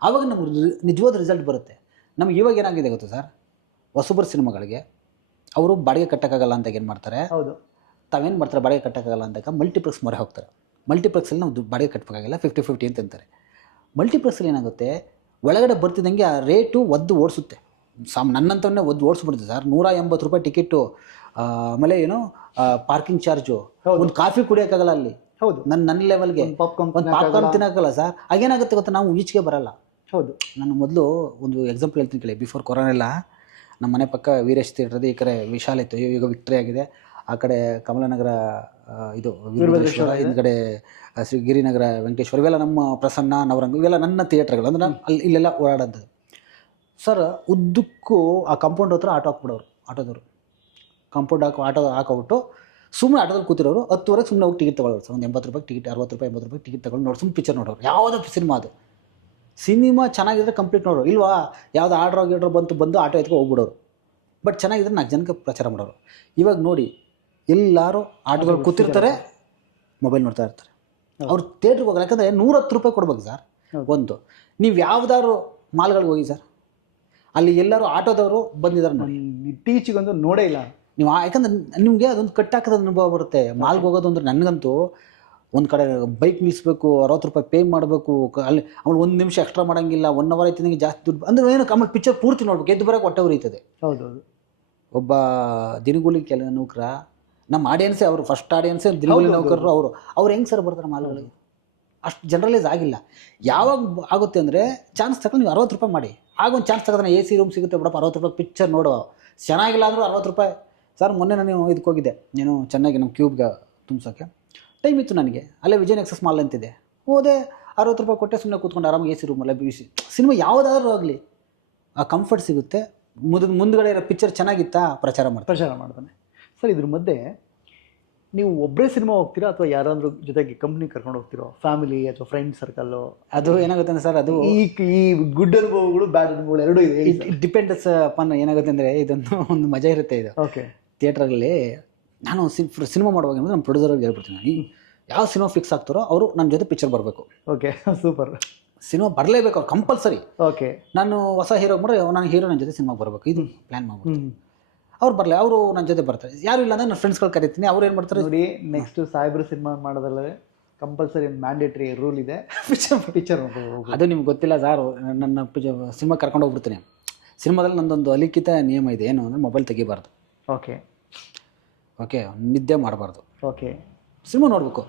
ಆವಾಗ ನಮ್ಗೆ ನಿಜವಾದ ರಿಸಲ್ಟ್ ಬರುತ್ತೆ. ನಮ್ಗೆ ಇವಾಗ ಏನಾಗಿದೆ ಗೊತ್ತಾ ಸರ್? ಹೊಸಬರ ಸಿನಿಮಾಗಳಿಗೆ ಅವರು ಬಾಡಿಗೆ ಕಟ್ಟೋಕ್ಕಾಗಲ್ಲ ಅಂತ ಏನು ಮಾಡ್ತಾರೆ?
ಹೌದು.
ತಾವೇನು ಮಾಡ್ತಾರೆ ಬಾಡಿಗೆ ಕಟ್ಟೋಕ್ಕಾಗಲ್ಲ ಅಂದಾಗ ಮಲ್ಟಿಪ್ಲೆಕ್ಸ್ ಮೊರೆ ಹೋಗ್ತಾರೆ. ಮಲ್ಟಿಪ್ಲೆಕ್ಸಲ್ಲಿ ನಾವು ದುಡ್ಡು ಬಾಡಿಗೆ ಕಟ್ಟಬೇಕಾಗಿಲ್ಲ ಫಿಫ್ಟಿ ಫಿಫ್ಟಿ ಅಂತ ಅಂತಾರೆ. ಮಲ್ಟಿಪ್ಲೆಕ್ಸಲ್ಲಿ ಏನಾಗುತ್ತೆ? ಒಳಗಡೆ ಬರ್ತಿದ್ದಂಗೆ ಆ ರೇಟು ಒದ್ದು ಓಡಿಸುತ್ತೆ. ಸಾಮ್ ನನ್ನಂತವನ್ನೇ ಒದ್ದು ಓಡಿಸ್ಬಿಡ್ತದೆ ಸರ್. ನೂರ ಎಂಬತ್ತು ರೂಪಾಯಿ ಟಿಕೆಟು ಆಮೇಲೆ ಏನು ಪಾರ್ಕಿಂಗ್ ಚಾರ್ಜು. ಒಂದು ಕಾಫಿ ಕುಡಿಯೋಕ್ಕಾಗಲ್ಲ ಅಲ್ಲಿ.
ಹೌದು.
ನನ್ನ ನನ್ನ ಲೆವೆಲ್ಗೆ
ಪಾಪ್ಕಾರ್ನ್
ಒಂದು ಪಾಪ್ಕಾರ್ನ್ ತಿನ್ನೋಕ್ಕಲ್ಲ ಸರ್. ಹಾಗೇನಾಗುತ್ತೆ ಗೊತ್ತಾ? ನಾವು ಈಚೆಗೆ ಬರಲ್ಲ.
ಹೌದು.
ನಾನು ಮೊದಲು ಒಂದು ಎಕ್ಸಾಂಪಲ್ ಹೇಳ್ತೀನಿ ಕೇಳಿ. ಬಿಫೋರ್ ಕೊರೋನಾ ಎಲ್ಲ ನಮ್ಮ ಮನೆ ಪಕ್ಕ ವೀರೇಶ್ ಥಿಯೇಟ್ರದ್ದು ಈ ಕಡೆ ವಿಶಾಲ್ ಇತ್ತು. ಈಗ ವಿಕ್ಟ್ರಿ ಆಗಿದೆ. ಆ ಕಡೆ ಕಮಲನಗರ ಇದು ವೀರಭದ್ರೇಶ್ವರ ಹಿಂದ್ಗಡೆ ಶ್ರೀ ಗಿರಿನಗರ ವೆಂಕಟೇಶ್ವರ. ಇವೆಲ್ಲ ನಮ್ಮ ಪ್ರಸನ್ನ ನವರಂಗ ಇವೆಲ್ಲ ನನ್ನ ಥಿಯೇಟ್ರ್ಗಳು. ಅಂದ್ರೆ ನಾನು ಅಲ್ಲಿ ಇಲ್ಲೆಲ್ಲ ಓಡಾಡೋದು. ಸರ್ ಉದ್ದಕ್ಕೂ ಆ ಕಾಂಪೌಂಡ್ ಹತ್ರ ಆಟೋ ಹಾಕ್ಬಿಡೋರು ಆಟೋದವರು. ಕಾಂಪೌಂಡ್ ಹಾಕಿ ಆಟೋ ಹಾಕೋಬಿಟ್ಟು ಸುಮ್ಮನೆ ಆಟೋದಲ್ಲಿ ಕೂತಿರೋರು. ಹತ್ತುವರೆಗೆ ಸುಮ್ಮನೆ ಹೋಗಿ ಟಿಕೆಟ್ ತೊಗೊಳ್ಳೋರು ಸರ್. ಒಂದು ಎಂಬತ್ತು ರೂಪಾಯಿ ಟಿಕೆಟ್ ಅರವತ್ತು ರೂಪಾಯಿ ಎಂಬತ್ತು ರೂಪಾಯಿ ಟಿಕೆಟ್ ತಗೊಂಡು ನೋಡಿ. ಸುಮ್ಮನೆ ಪಿಕ್ಚರ್ ನೋಡೋರು. ಯಾವುದೋ ಸಿನಿಮಾ ಅದು. ಸಿನಿಮಾ ಚೆನ್ನಾಗಿದ್ರೆ ಕಂಪ್ಲೀಟ್ ನೋಡೋರು. ಇಲ್ವಾ? ಯಾವ್ದು ಆರ್ಡ್ರ್ ಗಿಡ್ರ್ ಬಂತು ಬಂದು ಆಟೋ ಎತ್ಕೊ ಹೋಗ್ಬಿಡೋರು. ಬಟ್ ಚೆನ್ನಾಗಿದ್ರೆ ನಾಲ್ಕು ಜನಕ್ಕೆ ಪ್ರಚಾರ ಮಾಡೋರು. ಇವಾಗ ನೋಡಿ ಎಲ್ಲರೂ ಆಟೋಗಳು ಕೂತಿರ್ತಾರೆ ಮೊಬೈಲ್ ನೋಡ್ತಾ ಇರ್ತಾರೆ. ಅವ್ರು ಥಿಯೇಟ್ರಿಗೆ ಹೋಗಲ್ಲ. ಯಾಕಂದರೆ ನೂರತ್ತು ರೂಪಾಯಿ ಕೊಡ್ಬೇಕು ಸರ್ ಒಂದು. ನೀವು ಯಾವ್ದಾದ್ರು ಮಾಲ್ಗಳಿಗೆ ಹೋಗಿ ಸರ್ ಅಲ್ಲಿ ಎಲ್ಲರೂ ಆಟೋದವರು ಬಂದಿದ್ದಾರೆ ನೋಡಿ.
ಒಂದು ನೋಡೇ ಇಲ್ಲ.
ನೀವು ಆ- ಯಾಕಂದ್ರೆ ನಿಮಗೆ ಅದೊಂದು ಕಟ್ಟಾಕದ ಅನುಭವ ಬರುತ್ತೆ. ಮಾಲ್ಗೆ ಹೋಗೋದು ಅಂದ್ರೆ ನನಗಂತೂ ಒಂದು ಕಡೆ ಬೈಕ್ ನಿಲ್ಲಿಸ್ಬೇಕು ಅರವತ್ತು ರೂಪಾಯಿ ಪೇ ಮಾಡಬೇಕು ಅಲ್ಲಿ ಅವ್ನು ಒಂದು ನಿಮಿಷ ಎಕ್ಸ್ಟ್ರಾ ಮಾಡೋಂಗಿಲ್ಲ ಒನ್ ಅವರ್ ಆಯ್ತು ನನಗೆ ಜಾಸ್ತಿ ದುಡ್ಡು ಅಂದ್ರೆ ಏನು ಆಮೇಲೆ ಪಿಕ್ಚರ್ ಪೂರ್ತಿ ನೋಡ್ಬೇಕು. ಎದ್ದು ಬರೋಕೆ ಹೊಟ್ಟೆ ಉರಿತದೆ.
ಹೌದು
ಒಬ್ಬ ದಿನಗೂಲಿ ಕೆಲ ನೌಕರ ನಮ್ಮ ಆಡಿಯನ್ಸೇ ಅವರು ಫಸ್ಟ್ ಆಡಿಯನ್ಸೇ ದಿನಗೂಲಿ ನೌಕರರು ಅವರು. ಅವ್ರು ಹೆಂಗೆ ಸರ್ ಬರ್ತಾರೆ ಮಾಲ್ಗಳಿಗೆ? ಅಷ್ಟು ಜನರಲೈಸ್ ಆಗಿಲ್ಲ. ಯಾವಾಗ ಆಗುತ್ತೆ ಅಂದರೆ ಚಾನ್ಸ್ ತಗೊಂಡು ನೀವು ಅರವತ್ತು ರೂಪಾಯಿ ಮಾಡಿ. ಆಗ ಒಂದು ಚಾನ್ಸ್ ತಗೊಂಡ್ರೆ ಎ ಸಿ ರೂಮ್ ಸಿಗುತ್ತೆ ಬಿಡಪ್ಪ ಅರವತ್ತು ರೂಪಾಯಿ ಪಿಕ್ಚರ್ ನೋಡು. ಚೆನ್ನಾಗಿಲ್ಲ ಅಂದರೂ ಅರವತ್ತು ರೂಪಾಯಿ. ಸರ್ ಮೊನ್ನೆ ನಾನು ಇದಕ್ಕೆ ಹೋಗಿದ್ದೆ ನೀನು ಚೆನ್ನಾಗಿ ನಮ್ಮ ಕ್ಯೂಬ್ಗೆ ತುಂಬಿಸೋಕ್ಕೆ ಟೈಮ್ ಇತ್ತು ನನಗೆ. ಅಲ್ಲೇ ವಿಜಯ್ ಎಕ್ಸಸ್ ಮಾಲ್ ಅಂತಿದೆ ಹೋದೆ ಅರವತ್ತು ರೂಪಾಯಿ ಕೊಟ್ಟೆ ಸುಮ್ಮನೆ ಕೂತ್ಕೊಂಡು ಆರಾಮಾಗಿ ಎ ಸಿ ರೂಮಲ್ಲೇ ಬಿಸಿ. ಸಿನಿಮಾ ಯಾವುದಾದ್ರೂ ಆಗಲಿ. ಆ ಕಂಫರ್ಟ್ ಸಿಗುತ್ತೆ. ಮುದ್ ಮುಂದ್ಗಡೆ ಇರೋ ಪಿಕ್ಚರ್ ಚೆನ್ನಾಗಿತ್ತಾ? ಪ್ರಚಾರ ಮಾಡಿ
ಪ್ರಚಾರ ಮಾಡ್ತಾನೆ. ಸರ್ ಇದ್ರ ಮಧ್ಯೆ ನೀವು ಒಬ್ಬರೇ ಸಿನಿಮಾ ಹೋಗ್ತೀರಾ ಅಥವಾ ಯಾರಾದ್ರೂ ಜೊತೆಗೆ ಕಂಪ್ನಿ ಕರ್ಕೊಂಡು ಹೋಗ್ತಿರೋ? ಫ್ಯಾಮಿಲಿ ಅಥವಾ ಫ್ರೆಂಡ್ ಸರ್ಕಲ್ಲು
ಅದು ಏನಾಗುತ್ತೆ ಅಂದರೆ ಸರ್ ಅದು
ಈ ಈ ಗುಡ್ ಅನುಭವಗಳು ಬ್ಯಾಡ್ ಅನುಭವಗಳು ಎರಡೂ ಇದೆ
ಡಿಪೆಂಡ್ಸ್ ಅಪನ್ ಏನಾಗುತ್ತೆ ಅಂದರೆ ಇದೊಂದು ಒಂದು ಮಜಾ ಇರುತ್ತೆ ಇದು.
ಓಕೆ
ಥಿಯೇಟ್ರಲ್ಲಿ ನಾನು ಸಿನಿಮಾ ಮಾಡುವಾಗ ಅಂದರೆ ನಮ್ಮ ಪ್ರೊಡ್ಯೂಸರ್ಗೆ ಹೇಳ್ಬಿಡ್ತೀನಿ ನಾನು ಯಾವ ಸಿನಿಮಾ ಫಿಕ್ಸ್ ಆಗ್ತಾರೋ ಅವರು ನನ್ನ ಜೊತೆ ಪಿಕ್ಚರ್ ಬರಬೇಕು.
ಓಕೆ ಸೂಪರ್
ಸಿನಿಮಾ ಬರಲೇಬೇಕು ಅವ್ರು ಕಂಪಲ್ಸರಿ
ಓಕೆ
ನಾನು ಹೊಸ ಹೀರೋ ಬಂದರೆ ನಾನು ಹೀರೋ ನನ್ನ ಜೊತೆ ಸಿನಿಮಾಗೆ ಬರಬೇಕು ಇದು ಪ್ಲ್ಯಾನ್ ಮಾಡ್ಬಿಟ್ಟು ಅವ್ರು ಬರಲಿ ಅವರು ನನ್ನ ಜೊತೆ ಬರ್ತಾರೆ. ಯಾರು ಇಲ್ಲ ಅಂದ್ರೆ ನನ್ನ ಫ್ರೆಂಡ್ಸ್ಗಳು ಕರಿತೀನಿ ಅವ್ರು ಏನು ಮಾಡ್ತಾರೆ?
ನೋಡಿ ನೆಕ್ಸ್ಟ್ ಸೈಬರ್ ಸಿನಿಮಾ ಮಾಡೋದಲ್ಲದೆ ಕಂಪಲ್ಸರಿ ಮ್ಯಾಂಡೇಟ್ರಿ ರೂಲ್ ಇದೆ.
ಪಿಕ್ಚರ್
ಪಿಕ್ಚರ್
ಅದು ನಿಮ್ಗೆ ಗೊತ್ತಿಲ್ಲ ಸಾರು ನನ್ನ ಸಿನಿಮಾ ಕರ್ಕೊಂಡು ಹೋಗ್ಬಿಡ್ತೀನಿ. ಸಿನಿಮಾದಲ್ಲಿ ನಂದೊಂದು ಅಲಿಖಿತ ನಿಯಮ ಇದೆ ಏನು ಅಂದರೆ ಮೊಬೈಲ್ ತೆಗಿಬಾರ್ದು.
ಓಕೆ
ಓಕೆ ನಿದ್ದೆ ಮಾಡಬಾರ್ದು.
ಓಕೆ.
ಸಿನಿಮಾ ನೋಡಬೇಕು.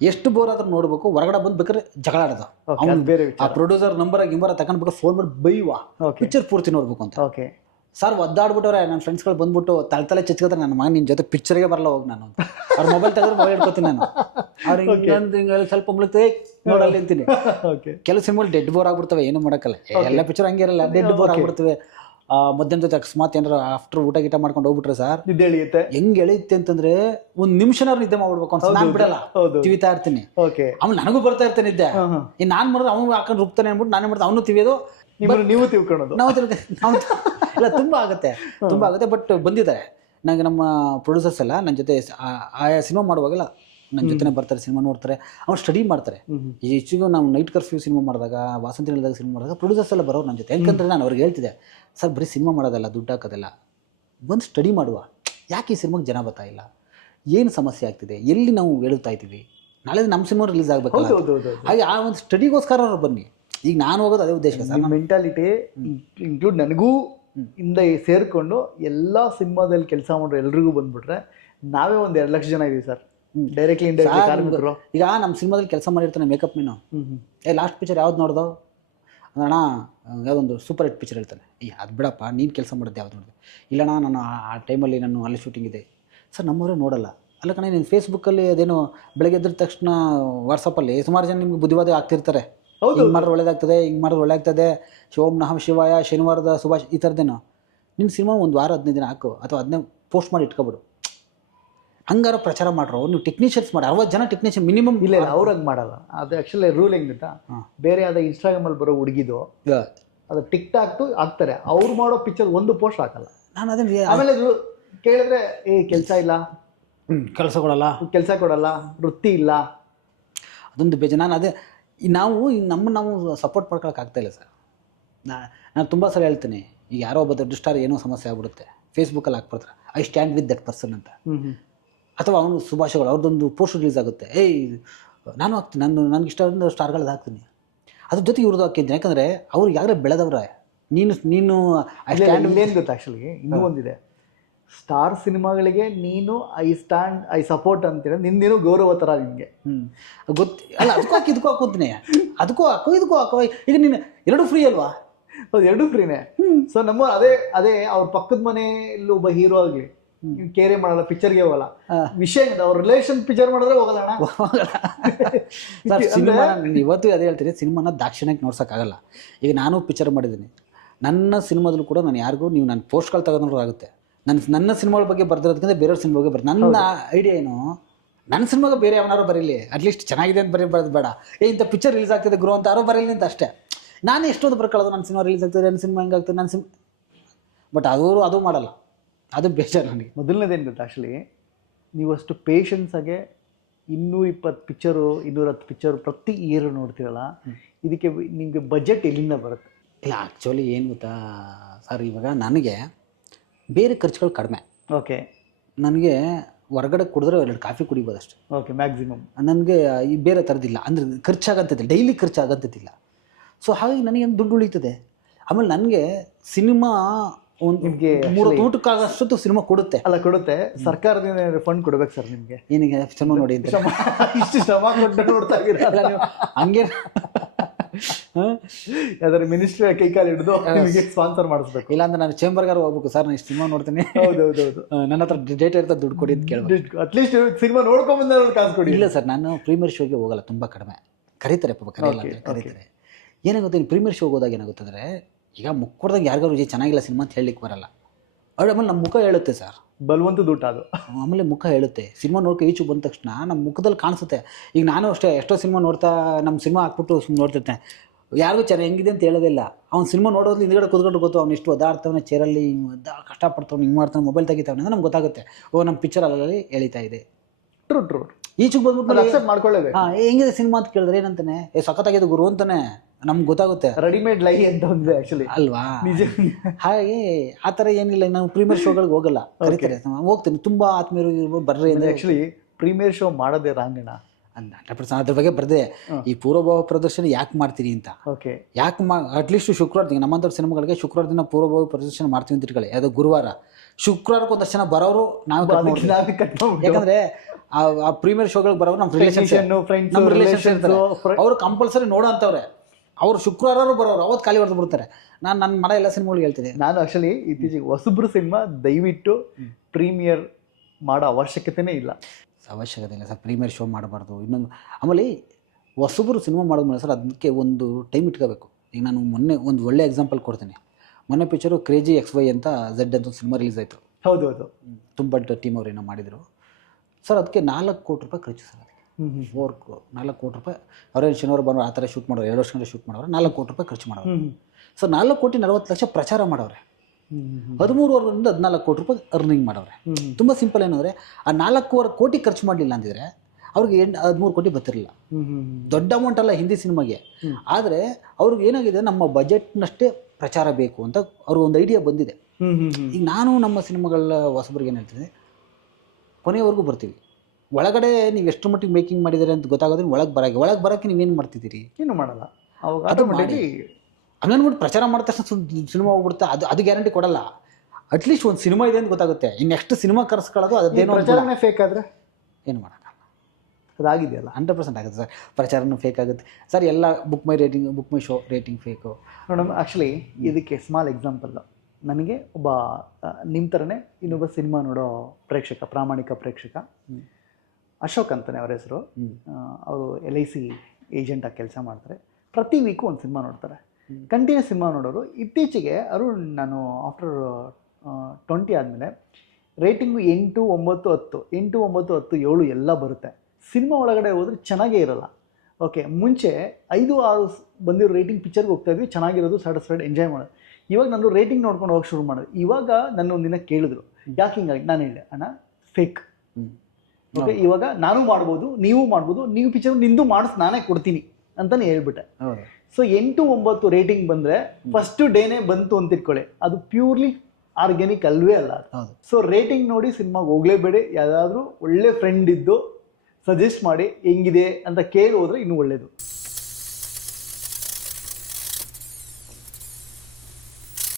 ಎಷ್ಟು ಬೋರ್ ಆದ್ರೂ ನೋಡಬೇಕು ಹೊರಗಡೆ ಬಂದು ಬೇಕಾದ್ರೆ ಜಗಳ ಆಡದ.
ಅವ್ನು ಬೇರೆ
ಆ ಪ್ರೊಡ್ಯೂಸರ್ ನಂಬರ್ ಗಿಂಬರ ತಗೊಂಡ್ಬೇಕು ಫೋನ್ ಮಾಡಿ
ಓಕೆ.
ಪಿಕ್ಚರ್ ಪೂರ್ತಿ ನೋಡ್ಬೇಕು ಅಂತ.
ಓಕೆ.
ಸರ್ ಒದ್ದಾಡ್ಬಿಟ್ಟವ್ರೆ ನನ್ನ ಫ್ರೆಂಡ್ಸ್ಗಳು ಬಂದ್ಬಿಟ್ಟು ತಲೆ ತಲೆ ಚಿಚ್ಕೋತಾರೆ ನನ್ನ ಮಗ ನಿನ್ನ ಜೊತೆ ಪಿಕ್ಚರ್ಗೆ ಬರಲ್ಲ ಹೋಗಿ ನಾನು. ಅವ್ರ ಮೊಬೈಲ್ ತೆಗೆದ್ರೆ ಮೊಬೈಲ್ ಇಟ್ಕೋತೀನಿ ನಾನು. ಅವ್ರಿಗೆ ಇನ್ನೊಂದು ಹಿಂಗೆ ಸ್ವಲ್ಪ ಮುಳುಗ್ತೇ ನೋಡಲ್ಲಿ ಅಂತೀನಿ. ಕೆಲವು ಸಿನಿಮಾಗಳು ಡೆಡ್ ಬೋರ್ ಆಗ್ಬಿಡ್ತವೆ ಏನು ಮಾಡೋಕ್ಕಲ್ಲ. ಎಲ್ಲ ಪಿಕ್ಚರ್ ಹಂಗಿರಲ್ಲ ಇರಲ್ಲ ಡೆಡ್ ಬೋರ್ ಆಗ್ಬಿಡ್ತವೆ. ಮಧ್ಯಾಹ್ನ ಜೊತೆ ಅಕಸ್ಮಾತ್ ಏನಾರ ಆಫ್ಟರ್ ಊಟ ಗೀಟ ಮಾಡ್ಕೊಂಡು ಹೋಗ್ಬಿಟ್ರೆ ಸರ್
ನಿದ್ದೆ ಎಳೆಯುತ್ತೆ?
ಹೆಂಗ್ ಎಳೆಯುತ್ತೆ ಅಂತಂದ್ರೆ ಒಂದ್ ನಿಮಿಷನಾರು ನಿದ್ದೆ ಮಾಡ್ಬಿಡ್ಬೇಕು ಅಂತ ನಾನು ಬಿಡಲ್ಲ.
ಹೌದು.
ತಿವಿತಾ ಇರ್ತೀನಿ.
ಓಕೆ.
ಅವ್ನು ನನಗೂ ಬರ್ತಾ ಇರ್ತಾನೆ ನಿದ್ದೆ.
ಇನ್
ಇನ್ನು ನಾನು ಮಾಡಿದ್ರೆ ಅವ್ನು ಹಾಕೊಂಡು ರುಬ್ತಾನೆ ಅಂದ್ಬಿಟ್ಟು ನಾನೇ ಮಾಡ್ತಾ ಅವನು ತಿವಿಯೋದು.
ನಿಮ್ಮನ್ನು ನೀವು ತಿಳ್ಕೊಳೋದು
ನಾವು ತಿರ್ಗಿ ನಾವು ಇಲ್ಲ ತುಂಬಾ ಆಗುತ್ತೆ. ತುಂಬಾ ಆಗುತ್ತೆ ಬಟ್ ಬಂದಿದ್ದಾರೆ. ನನಗೆ ನಮ್ಮ ಪ್ರೊಡ್ಯೂಸರ್ಸ್ ಎಲ್ಲ ನನ್ನ ಜೊತೆ ಆ- ಆಯಾ ಸಿನಿಮಾ ಮಾಡುವಾಗೆಲ್ಲ ನನ್ನ ಜೊತೆನೇ ಬರ್ತಾರೆ ಸಿನಿಮಾ ನೋಡ್ತಾರೆ ಅವ್ರು ಸ್ಟಡಿ ಮಾಡ್ತಾರೆ. ಈ ಹೆಚ್ಚಿಗೂ ನಾವು ನೈಟ್ ಕರ್ಫ್ಯೂ ಸಿನಿಮಾ ಮಾಡಿದಾಗ ವಾಸಂತಿ ಹೇಳಿದಾಗ ಸಿನಿಮಾ ಮಾಡಿದಾಗ ಪ್ರೊಡ್ಯೂಸರ್ಸ್ ಎಲ್ಲ ಬರೋರು ನನ್ನ ಜೊತೆ. ಯಾಕಂದ್ರೆ ನಾನು ಅವ್ರಿಗೆ ಹೇಳ್ತಿದ್ದೆ ಸರ್ ಬರೀ ಸಿನಿಮಾ ಮಾಡೋದಲ್ಲ ದುಡ್ಡು ಹಾಕೋದಲ್ಲ. ಬಂದು ಸ್ಟಡಿ ಮಾಡುವ. ಯಾಕೆ ಈ ಸಿನಿಮಾಗೆ ಜನ ಬರ್ತಾ ಇಲ್ಲ? ಏನು ಸಮಸ್ಯೆ ಆಗ್ತಿದೆ? ಎಲ್ಲಿ ನಾವು ಹೇಳುತ್ತಾ ಇದ್ದೀವಿ? ನಾಳೆ ನಮ್ಮ ಸಿನಿಮಾ ರಿಲೀಸ್ ಆಗಬೇಕಲ್ಲ ಹಾಗೆ ಆ ಒಂದು ಸ್ಟಡಿಗೋಸ್ಕರ ಅವ್ರು ಬನ್ನಿ. ಈಗ ನಾನು ಹೋಗೋದು ಅದೇ ಉದ್ದೇಶ ಸರ್.
ಮೆಂಟಾಲಿಟಿ ಇನ್ಕ್ಲೂಡ್ ನನಗೂ ಇಂದ ಸೇರಿಕೊಂಡು ಎಲ್ಲ ಸಿನಿಮಾದಲ್ಲಿ ಕೆಲಸ ಮಾಡೋ ಎಲ್ರಿಗೂ ಬಂದ್ಬಿಟ್ರೆ ನಾವೇ ಒಂದು ಎರಡು ಲಕ್ಷ ಜನ ಇದ್ದೀವಿ ಸರ್. ಡೈರೆಕ್ಟ್ಲಿ ಕಾರ್ಮಿಕರು.
ಈಗ ನಮ್ಮ ಸಿನಿಮಾದಲ್ಲಿ ಕೆಲಸ ಮಾಡಿರ್ತಾನೆ ಮೇಕಪ್ ಮೀನು. ಏ ಲಾಸ್ಟ್ ಪಿಕ್ಚರ್ ಯಾವ್ದು ನೋಡ್ದೋ? ಅಣ್ಣ ಯಾವುದೊಂದು ಸೂಪರ್ ಹಿಟ್ ಪಿಕ್ಚರ್ ಹೇಳ್ತಾನೆ. ಏ ಅದು ಬಿಡಪ್ಪ ನೀನು ಕೆಲಸ ಮಾಡಿದ್ದೆ ಯಾವ್ದು ನೋಡಿದೆ? ಇಲ್ಲಣ್ಣ ನಾನು ಆ- ಟೈಮಲ್ಲಿ ನಾನು ಅಲ್ಲಿ ಶೂಟಿಂಗ್ ಇದೆ ಸರ್ ನಮ್ಮವರೇ ನೋಡಲ್ಲ. ಅಲ್ಲ ಕಣ ನೀನು ಫೇಸ್ಬುಕ್ಕಲ್ಲಿ ಅದೇನು ಬೆಳಗ್ಗೆ ಎದ್ದ ತಕ್ಷಣ ವಾಟ್ಸಪ್ಪಲ್ಲಿ ಸುಮಾರು ಜನ ನಿಮ್ಗೆ ಬುದ್ಧಿವಾದ ಆಗ್ತಿರ್ತಾರೆ.
ಹೌದು.
ಹಿಂಗೆ ಮಾಡಿದ್ರೆ ಒಳ್ಳೇದಾಗ್ತದೆ ಹಿಂಗೆ ಮಾಡಿದ್ರೆ ಒಳ್ಳೇದಾಗ್ತದೆ. ಶಿವಂ ನಹಂ ಶಿವಾಯ ಶನಿವಾರದ ಸುಭಾಷ್ ಈ ಥರದ್ದೇನೋ ನಿನ್ನ ಸಿನಿಮಾ ಒಂದು ವಾರ ಹದಿನೈದು ದಿನ ಹಾಕು ಅಥವಾ ಅದನ್ನೇ ಪೋಸ್ಟ್ ಮಾಡಿ ಇಟ್ಕೊಬಿಡು. ಹಂಗಾರ ಪ್ರಚಾರ ಮಾಡ್ರು. ನೀವು ಟೆಕ್ನಿಷಿಯನ್ಸ್ ಮಾಡಿ. ಅರವತ್ತು ಜನ ಟೆಕ್ನಿಷಿಯನ್ ಮಿನಿಮಮ್
ಇಲ್ಲ ಇಲ್ಲ ಅವ್ರಂಗ್ ಮಾಡಲ್ಲ. ಅದು ಆಕ್ಚುಲಿ ರೂಲ್
ಅಂತ.
ಬೇರೆ ಯಾವ್ದು ಇನ್ಸ್ಟಾಗ್ರಾಮಲ್ಲಿ ಬರೋ ಹುಡುಗಿದು ಅದು ಟಿಕ್ ಟಾಕ್ ಹಾಕ್ತಾರೆ. ಅವ್ರು ಮಾಡೋ ಪಿಕ್ಚರ್ ಒಂದು ಪೋಸ್ಟ್ ಹಾಕಲ್ಲ.
ನಾನು ಅದನ್ನ
ಆಮೇಲೆ ಕೇಳಿದ್ರೆ ಏ ಕೆಲಸ ಇಲ್ಲ.
ಕೆಲಸ ಕೊಡಲ್ಲ.
ಕೆಲಸ ಕೊಡಲ್ಲ. ವೃತ್ತಿ ಇಲ್ಲ.
ಅದೊಂದು ಬೇಜ ನಾನು ಅದೇ ನಾವು ನಮ್ಮ ನಾವು ಸಪೋರ್ಟ್ ಮಾಡ್ಕೊಳಕ್ಕೆ ಆಗ್ತಾ ಇಲ್ಲ ಸರ್. ನಾನು ತುಂಬ ಸಲ ಹೇಳ್ತೀನಿ. ಈಗ ಯಾರೋ ಒಬ್ಬ ದೊಡ್ಡ ಸ್ಟಾರ್ ಏನೋ ಸಮಸ್ಯೆ ಆಗ್ಬಿಡುತ್ತೆ. ಫೇಸ್ಬುಕ್ಕಲ್ಲಿ ಹಾಕ್ಬಿಡ್ತಾರೆ. I stand with that person ಅಂತ. ಅಥವಾ ಅವನು ಸುಭಾಷಗಳು ಅವ್ರದ್ದೊಂದು ಪೋಸ್ಟ್ ರಿಲೀಸ್ ಆಗುತ್ತೆ. ಏಯ್ ನಾನು ಹಾಕ್ತೀನಿ ನಾನು ನನಗೆ ಇಷ್ಟ ಸ್ಟಾರ್ಗಳದ್ದು ಹಾಕ್ತೀನಿ. ಅದ್ರ ಜೊತೆ ಇವ್ರದ್ದು ಹಾಕಿದ್ದೀನಿ ಯಾಕಂದರೆ ಅವ್ರು ಯಾರೇ ಬೆಳೆದವ್ರೆ ನೀನು ನೀನು
ಏನು ಗೊತ್ತಾ ಆ್ಯಕ್ಚುಲಿ ಇನ್ನೂ ಒಂದಿದೆ. ಸ್ಟಾರ್ ಸಿನಿಮಾಗಳಿಗೆ ನೀನು ಐ ಸ್ಟ್ಯಾಂಡ್ ಐ ಸಪೋರ್ಟ್ ಅಂತೇಳಿ ನಿಂದೇನು ಗೌರವ ಥರ ನಿಮಗೆ
ಹ್ಞೂ ಗೊತ್ತು ಅಲ್ಲ ಅದಕ್ಕೂ ಹಾಕಿ ಇದಕ್ಕೂ ಹಾಕೋತೀನಿ ಅದಕ್ಕೂ ಹಾಕೋ ಇದಕ್ಕೂ ಹಾಕೋ. ಈಗ ನೀನು ಎರಡು ಫ್ರೀ ಅಲ್ವಾ?
ಹೌದು ಎರಡೂ ಫ್ರೀನೇ ಸೊ ನಮ್ಮ ಅದೇ ಅದೇ ಅವ್ರ ಪಕ್ಕದ ಮನೆಯಲ್ಲಿ ಒಬ್ಬ ಹೀರೋ ಆಗಲಿ ಕೇರೆ ಮಾಡಲ್ಲ ಪಿಕ್ಚರ್ಗೆ ಹೋಗಲ್ಲ. ವಿಷಯ ಏನಿದೆ? ಅವ್ರ ರಿಲೇಷನ್ ಪಿಕ್ಚರ್ ಮಾಡಿದ್ರೆ ಹೋಗಲ್ಲ
ಸರ್ ಸಿನಿಮಾ ನಾನು ಇವತ್ತು ಅದೇ ಹೇಳ್ತೀನಿ ಸಿನಿಮಾನ ದಾಕ್ಷಿಣ್ಯಕ್ಕೆ ನೋಡ್ಸೋಕ್ಕಾಗಲ್ಲ. ಈಗ ನಾನು ಪಿಕ್ಚರ್ ಮಾಡಿದ್ದೀನಿ. ನನ್ನ ಸಿನಿಮಾದಲ್ಲೂ ಕೂಡ ನಾನು ಯಾರಿಗೂ ನೀವು ನನ್ನ ಪೋಸ್ಟ್ಗಳು ತಗೊಂಡ್ರು ಆಗುತ್ತೆ. ನನ್ನ ನನ್ನ ಸಿನಿಮಾಗಳ ಬಗ್ಗೆ ಬರ್ದಿರೋದಕ್ಕಿಂತ ಬೇರೆಯವ್ರ ಸಿನಿಮಾ ಬಗ್ಗೆ ಬರ್ದು ನನ್ನ ಐಡಿಯಾ ಏನು? ನನ್ನ ಸಿನಿಮಾಗೆ ಬೇರೆ ಯಾವನಾರು ಬರೀಲಿ. ಅಟ್ಲೀಸ್ಟ್ ಚೆನ್ನಾಗಿದೆ ಅಂತ ಬರೀ ಬರೋದು ಬೇಡ. ಏ ಇಂಥ ಪಿಕ್ಚರ್ ರಿಲೀಸ್ ಆಗ್ತಿದೆ ಗ್ರೋ ಅಂತ ಯಾರೋ ಬರೀಲಿ ಅಂತ ಅಷ್ಟೇ. ನಾನು ಎಷ್ಟೊಂದು ಬರ್ಕೊಳ್ಳೋದು ನನ್ನ ಸಿನಿಮಾ ರಿಲೀಸ್ ಆಗ್ತದೆ ನನ್ನ ಸಿನಿಮಾ ಹೆಂಗಾಗ್ತದೆ ನನ್ನ ಸಿನಿಮಾ ಬಟ್ ಅದೂ ಅದು ಮಾಡಲ್ಲ. ಅದು ಬೇಜಾರು ನನಗೆ.
ಮೊದಲನೇದೇನು ಗೊತ್ತಾ ಆ್ಯಕ್ಚುಲಿ ನೀವಷ್ಟು ಅಷ್ಟು ಪೇಷನ್ಸಾಗೆ ಇನ್ನೂರ ಇಪ್ಪತ್ತು ಪಿಕ್ಚರು ಇನ್ನೂರ ಹತ್ತು ಪಿಕ್ಚರು ಪ್ರತಿ ಇಯರ್ ನೋಡ್ತೀರಲ್ಲ ಇದಕ್ಕೆ ನಿಮಗೆ ಬಜೆಟ್ ಎಲ್ಲಿಂದ ಬರುತ್ತೆ?
ಇಲ್ಲ ಆ್ಯಕ್ಚುಲಿ ಏನು ಗೊತ್ತಾ ಸರ್ ಇವಾಗ ನನಗೆ ಬೇರೆ ಖರ್ಚುಗಳು ಕಡಿಮೆ.
ಓಕೆ
ನನಗೆ ಹೊರಗಡೆ ಕುಡಿದ್ರೆ ಎರಡು ಕಾಫಿ ಕುಡಿಬೋದು ಅಷ್ಟೇ.
ಓಕೆ ಮ್ಯಾಕ್ಸಿಮಮ್
ನನಗೆ ಈ ಬೇರೆ ಥರದಿಲ್ಲ ಅಂದರೆ ಖರ್ಚಾಗತ್ತದೆ ಡೈಲಿ ಖರ್ಚಾಗಂತದಿಲ್ಲ ಸೊ ಹಾಗಾಗಿ ನನಗೆ ದುಡ್ಡು ಉಳಿತದೆ? ಆಮೇಲೆ ನನಗೆ ಸಿನಿಮಾ ಒಂದು
ನಿಮ್ಗೆ
ಮೂರು ಊಟಕ್ಕಾಗಷ್ಟು ಸಿನಿಮಾ ಕೊಡುತ್ತೆ.
ಅಲ್ಲ ಕೊಡುತ್ತೆ. ಸರ್ಕಾರದಿಂದ ಫಂಡ್ ಕೊಡ್ಬೇಕು ಸರ್ ನಿಮಗೆ?
ಏನಿಗೆ? ಸಿನಿಮಾ ನೋಡಿ ಅಂತ.
ಇಷ್ಟು ಶ್ರಮ ಕೊಟ್ಟು ನೋಡ್ತಾ
ಇದ್ದೀರಲ್ಲ ನೀವು ಹಂಗೆ
ಯಾವ್ದಾದ್ರು ಮಿನಿಸ್ಟ್ರಿ ಕೈ ಕಾಲು ಹಿಡಿದು ನಿಮಗೆ ಸ್ಪಾನ್ಸರ್ ಮಾಡಿಸ್ಬೇಕು.
ಇಲ್ಲಾಂದ್ರೆ ನಾನು ಚೇಂಬರ್ಗಾರ ಹೋಗ್ಬೇಕು ಸರ್ ನಾನು ಇಷ್ಟು ಸಿನಿಮಾ ನೋಡ್ತೀನಿ. ಹೌದು ನನ್ನ ಹತ್ರ ಡೇಟ್ ಇರ್ತಾ ದುಡ್ಡು ಕೊಡಿ ಅಂತ ಕೇಳ್ಬೇಕು
ಅಟ್ಲೀಸ್ಟ್ ಸಿನಿಮಾ ನೋಡ್ಕೊಂಡ್ ಬಂದ್ರೆ ಕಾಸು ಕೊಡಿ.
ಇಲ್ಲ ಸರ್ ನಾನು ಪ್ರೀಮಿಯರ್ ಶೋಗೆ ಹೋಗಲ್ಲ ತುಂಬ ಕಡಿಮೆ. ಕರೀತಾರೆ ಪಾಪ ಕರೆಯಲ್ಲ ಕರೀತಾರೆ. ಏನಾಗುತ್ತೆ ಪ್ರೀಮಿಯರ್ ಶೋಗೆ ಹೋದಾಗ ಏನಾಗುತ್ತೆ ಅಂದರೆ ಈಗ ಮುಕ್ಕೊಡ್ದಾಗ ಯಾರಿಗಾರು ವಿಜಯ್ ಚೆನ್ನಾಗಿಲ್ಲ ಸಿನಿಮಾ ಅಂತ ಹೇಳಲಿಕ್ಕೆ ಬರಲ್ಲ. ಅವ್ರು ಆಮೇಲೆ ನಮ್ಮ ಮುಖ ಹೇಳುತ್ತೆ ಸರ್.
ಬಲವಂತ ದುಡ್ಡು ಅದು.
ಆಮೇಲೆ ಮುಖ ಹೇಳುತ್ತೆ. ಸಿನಿಮಾ ನೋಡ್ಕೊ ಈಚು ಬಂದ ತಕ್ಷಣ ನಮ್ಮ ಮುಖದಲ್ಲಿ ಕಾಣಿಸುತ್ತೆ. ಈಗ ನಾನು ಅಷ್ಟೇ ಎಷ್ಟೋ ಸಿನಿಮಾ ನೋಡ್ತಾ ನಮ್ಮ ಸಿನಿಮಾ ಹಾಕ್ಬಿಟ್ಟು ಸುಮ್ಮನೆ ನೋಡ್ತಿರ್ತೆ. ಯಾರಿಗೂ ಚೆನ್ನಾಗಿ ಹೆಂಗಿದೆ ಅಂತ ಹೇಳೋದಿಲ್ಲ ಅವ್ನು ಸಿನಿಮಾ ನೋಡೋದು ಹಿಂದ್ಗಡೆ ಕೂತ್ಕೊಂಡು ಗೊತ್ತು ಅವ್ನು ಎಷ್ಟು ಒದ್ದಾಡ್ತಾವನೆ ಚೇರಲ್ಲಿ ಒದ್ದ ಕಷ್ಟಪಡ್ತವ್ನು ಹಿಂಗೆ ಮಾಡ್ತಾನೆ ಮೊಬೈಲ್ ತೆಗಿತಾವನೆ ಅಂತ ನಮ್ಗೆ ಗೊತ್ತಾಗುತ್ತೆ. ಓ ನಮ್ಮ ಪಿಕ್ಚರ್ ಅಲ್ಲಲ್ಲಿ ಎಳಿತಾ ಇದೆ.
ಟ್ರೂ ಟ್ರೂ
ಈಚೆಗೆ ಬಂದ್ಬಿಟ್ಟು
ಅಕ್ಸೆಪ್ಟ್ ಮಾಡ್ಕೊಳ್ಳೇಬೇಕು
ಹಾಂ ಹೆಂಗಿದೆ ಸಿನಿಮಾ ಅಂತ ಕೇಳಿದ್ರೆ ಏನಂತಾನೆ? ಏ ಸಖತ್ತಾಗಿದೆ ಗುರು ಅಂತಾನೆ. ನಮ್ಗೆ ಗೊತ್ತಾಗುತ್ತೆ.
ರೆಡಿಮೇಡ್ ಲೈ ಅಂತ ಒಂದು ಆಕ್ಚುಲಿ
ಅಲ್ವಾ?
ನಿಜ.
ಹಾಗೆ ಆ ಥರ ಏನಿಲ್ಲ ನಾವು ಪ್ರೀಮಿಯರ್ ಶೋಗಳಿಗೆ ಹೋಗಲ್ಲ. ಕರಿತಾರೆ. ಹೋಗ್ತೀನಿ. ತುಂಬ ಆತ್ಮೀಯರು ಇರ್ಬೋದು ಬರ್ರಿ ಅಂದರೆ
ಆಕ್ಚುಲಿ ಪ್ರೀಮಿಯರ್ ಶೋ ಮಾಡೋದೇ ರಾಂಗಣ
ಅದ್ರ ಬಗ್ಗೆ ಬರ್ದೆ. ಈ ಪೂರ್ವಭಾವ ಪ್ರದರ್ಶನ ಯಾಕೆ ಮಾಡ್ತೀರಿ ಅಂತ?
ಓಕೆ
ಯಾಕೆ ಮಾ ಅಟ್ಲೀಸ್ಟ್ ಶುಕ್ರವಾರ ದಿನ ನಮ್ಮಂಥವ್ರ ಸಿನಿಮಾಗಳಿಗೆ ಶುಕ್ರವಾರ ದಿನ ಪೂರ್ವಭಾವ ಪ್ರದರ್ಶನ ಮಾಡ್ತೀವಿ ಅಂತ ಇಟ್ಕೊಳ್ಳಿ. ಅದು ಗುರುವಾರ. ಶುಕ್ರವಾರಕ್ಕೆ ಒಂದಷ್ಟು ಜನ ಬರೋರು ನಾವು ಯಾಕಂದ್ರೆ ಆ ಪ್ರೀಮಿಯರ್ ಶೋಗಳಿಗೆ ಬರೋರು ನಮ್ಮ ರಿಲೇಷನ್
relations,
ಅವರು ಕಂಪಲ್ಸರಿ ನೋಡೋ ಅಂತವ್ರೆ ಅವ್ರು ಶುಕ್ರವಾರ ಬರೋರು ಅವತ್ತು ಖಾಲಿ ಹೊಡೆದು ಬಿಡ್ತಾರೆ. ನಾನು ನನ್ನ ಮನೆ ಎಲ್ಲ ಸಿನಿಮಾಗಳಿಗೆ ಹೇಳ್ತೀನಿ
ನಾನು ಆಕ್ಚುಲಿ ಇತ್ತೀಚೆಗೆ ಹೊಸಬ್ರು ಸಿನಿಮಾ ದಯವಿಟ್ಟು ಪ್ರೀಮಿಯರ್ ಮಾಡೋ ಅವಶ್ಯಕತೆನೇ ಇಲ್ಲ.
ಅವಶ್ಯಕತೆ ಇಲ್ಲ ಸರ್ ಪ್ರೀಮಿಯರ್ ಶೋ ಮಾಡಬಾರ್ದು. ಇನ್ನೊಂದು ಆಮೇಲೆ ಹೊಸಬ್ರು ಸಿನಿಮಾ ಮಾಡೋದ್ಮೇಲೆ ಸರ್ ಅದಕ್ಕೆ ಒಂದು ಟೈಮ್ ಇಟ್ಕೋಬೇಕು. ಈಗ ನಾನು ಮೊನ್ನೆ ಒಂದು ಒಳ್ಳೆ ಎಕ್ಸಾಂಪಲ್ ಕೊಡ್ತೀನಿ. ಮೊನ್ನೆ ಪಿಕ್ಚರು ಕ್ರೇಜಿ ಎಕ್ಸ್ ವೈ ಅಂತ ಝೆಡ್ ಅಂತ ಒಂದು ಸಿನಿಮಾ ರಿಲೀಸ್ ಆಯಿತು.
ಹೌದು ಹೌದು.
ತುಂಬ ಟೀಮ್ ಅವ್ರು ಏನೋ ಮಾಡಿದರು. ಸರ್ ಅದಕ್ಕೆ ನಾಲ್ಕು ಕೋಟಿ ರೂಪಾಯಿ ಖರ್ಚು ಸರ್ ಅದಕ್ಕೆ ಫೋರ್ ನಾಲ್ಕು ಕೋಟಿ ರೂಪಾಯಿ. ಅವರೇ ಶನಿವಾರ ಬಂದು ಆ ಥರ ಶೂಟ್ ಮಾಡೋರು ಎರಡು ವರ್ಷ ಶೂಟ್ ಮಾಡೋರು ನಾಲ್ಕು ಕೋಟಿ ರೂಪಾಯಿ ಖರ್ಚು ಮಾಡೋರು. ಸೊ ನಾಲ್ಕು ಕೋಟಿ ನಲವತ್ತು ಲಕ್ಷ ಪ್ರಚಾರ
ಮಾಡೋರೆ.
ಹದಿಮೂರುವರೆಯಿಂದ ಹದಿನಾಲ್ಕು ಕೋಟಿ ರೂಪಾಯಿ ಅರ್ನಿಂಗ್
ಮಾಡೋರೆ.
ತುಂಬ ಸಿಂಪಲ್ ಏನಂದರೆ ಆ ನಾಲ್ಕೂವರೆ ಕೋಟಿ ಖರ್ಚು ಮಾಡಲಿಲ್ಲ ಅಂದಿದ್ರೆ ಅವ್ರಿಗೆ ಎಂಟು ಹದಿಮೂರು ಕೋಟಿ ಬರ್ತಿರಲಿಲ್ಲ. ದೊಡ್ಡ ಅಮೌಂಟ್ ಅಲ್ಲ ಹಿಂದಿ ಸಿನಿಮಾಗೆ. ಆದರೆ ಅವ್ರಿಗೆ ಏನಾಗಿದೆ ನಮ್ಮ ಬಜೆಟ್ನಷ್ಟೇ ಪ್ರಚಾರ ಬೇಕು ಅಂತ ಅವ್ರಿಗೆ ಒಂದು ಐಡಿಯಾ ಬಂದಿದೆ. ಈಗ ನಾನು ನಮ್ಮ ಸಿನಿಮಾಗಳ ಹೊಸಬರಿಗೆ ಏನು ಹೇಳ್ತೀನಿ ಕೊನೆಯವರೆಗೂ ಬರ್ತೀವಿ. ಒಳಗಡೆ ನೀವು ಎಷ್ಟು ಮಟ್ಟಿಗೆ ಮೇಕಿಂಗ್ ಮಾಡಿದ್ದೀರಿ ಅಂತ ಗೊತ್ತಾಗೋದ್ರೆ ಒಳಗೆ ಬರೋಕೆ ಒಳಗೆ ಬರೋಕ್ಕೆ ನೀವೇನು ಮಾಡ್ತಿದ್ದೀರಿ?
ಏನು ಮಾಡಲ್ಲ. ಅವಾಗ
ಅದು
ಆಟೋಮೆಟಿಕ್ಲಿ
ಹಂಗನ್ಬಿಟ್ಟು ಪ್ರಚಾರ ಮಾಡಿದ ತಕ್ಷಣ ಸಿನಿಮಾ ಹೋಗ್ಬಿಡುತ್ತೆ ಅದು ಅದು ಗ್ಯಾರಂಟಿ ಕೊಡಲ್ಲ. ಅಟ್ಲೀಸ್ಟ್ ಒಂದು ಸಿನಿಮಾ ಇದೆ ಅಂತ ಗೊತ್ತಾಗುತ್ತೆ. ಇನ್ನು ನೆಕ್ಸ್ಟ್ ಸಿನಿಮಾ ಕರ್ಸ್ಕೊಳ್ಳೋದು ಅದೇನೋ
ಪ್ರಚಾರನೇ ಫೇಕ್ ಆದರೆ?
ಏನು ಮಾಡೋಕ್ಕಲ್ಲ
ಅದಾಗಿದೆಯಲ್ಲ
ಹಂಡ್ರೆಡ್ ಪರ್ಸೆಂಟ್ ಆಗುತ್ತೆ ಸರ್. ಪ್ರಚಾರನೂ ಫೇಕ್ ಆಗುತ್ತೆ. ಸರ್ ಎಲ್ಲ book my rating book my show rating fake
madam actually ಇದಕ್ಕೆ ಸ್ಮಾಲ್ ಎಕ್ಸಾಂಪಲ್ ನನಗೆ ಒಬ್ಬ ನಿಮ್ಮ ಥರನೇ ಇನ್ನೊಬ್ಬ ಸಿನಿಮಾ ನೋಡೋ ಪ್ರೇಕ್ಷಕ ಪ್ರಾಮಾಣಿಕ ಪ್ರೇಕ್ಷಕ. ಅಶೋಕ್ ಅಂತಾನೆ ಅವರ ಹೆಸರು. ಅವರು ಎಲ್ ಐ ಸಿ ಏಜೆಂಟಾಗಿ ಕೆಲಸ ಮಾಡ್ತಾರೆ. ಪ್ರತಿ ವೀಕು ಒಂದು ಸಿನಿಮಾ ನೋಡ್ತಾರೆ. ಕಂಟಿನ್ಯೂಸ್ ಸಿನಿಮಾ ನೋಡೋರು. ಇತ್ತೀಚೆಗೆ ಅರುಣ್ ನಾನು ಆಫ್ಟರ್ ಟ್ವೆಂಟಿ ಆದಮೇಲೆ ರೇಟಿಂಗು ಎಂಟು ಒಂಬತ್ತು ಹತ್ತು ಎಂಟು ಒಂಬತ್ತು ಹತ್ತು ಏಳು ಎಲ್ಲ ಬರುತ್ತೆ. ಸಿನಿಮಾ ಒಳಗಡೆ ಹೋದ್ರೆ ಚೆನ್ನಾಗೇ ಇರಲ್ಲ. ಓಕೆ ಮುಂಚೆ ಐದು ಆರು ಬಂದಿರೋ ರೇಟಿಂಗ್ ಪಿಕ್ಚರ್ಗೆ ಹೋಗ್ತಾ ಇದ್ವಿ. ಚೆನ್ನಾಗಿರೋದು ಸ್ಯಾಟಿಸ್ಫೈಡ್ ಎಂಜಾಯ್ ಮಾಡೋದು. ಇವಾಗ ನಾನು ರೇಟಿಂಗ್ ನೋಡ್ಕೊಂಡು ಹೋಗಕ್ಕೆ ಶುರು ಮಾಡೋದು. ಇವಾಗ ನನ್ನ ಒಂದಿನ ಕೇಳಿದ್ರು. ಯಾಕೆ ಹಿಂಗಾಗಿ? ನಾನು ಹೇಳಿದೆ ಅಣ್ಣ ಫೇಕ್. ಓಕೆ ಇವಾಗ ನಾನು ಮಾಡ್ಬೋದು ನೀವು ಮಾಡ್ಬೋದು ನೀವು ಪಿಕ್ಚರ್ ನಿಂದು ಮಾಡಿಸ್ ನಾನೇ ಕೊಡ್ತೀನಿ ಅಂತಾನೆ ಹೇಳ್ಬಿಟ್ಟೆ. ಸೊ ಎಂಟು ಒಂಬತ್ತು ರೇಟಿಂಗ್ ಬಂದ್ರೆ ಫಸ್ಟ್ ಡೇನೇ ಬಂತು ಅಂತ ಇಟ್ಕೊಳ್ಳಿ. ಅದು ಪ್ಯೂರ್ಲಿ ಆರ್ಗ್ಯಾನಿಕ್ ಅಲ್ವೇ ಅಲ್ಲ. ಸೊ ರೇಟಿಂಗ್ ನೋಡಿ ಸಿನಿಮಾಗೆ ಹೋಗ್ಲೇಬೇಡಿ. ಯಾವ್ದಾದ್ರು ಒಳ್ಳೆ ಫ್ರೆಂಡ್ ಇದ್ದು ಸಜೆಸ್ಟ್ ಮಾಡಿ ಹೆಂಗಿದೆ ಅಂತ ಕೇಳಿ ಹೋದ್ರೆ ಇನ್ನೂ ಒಳ್ಳೇದು.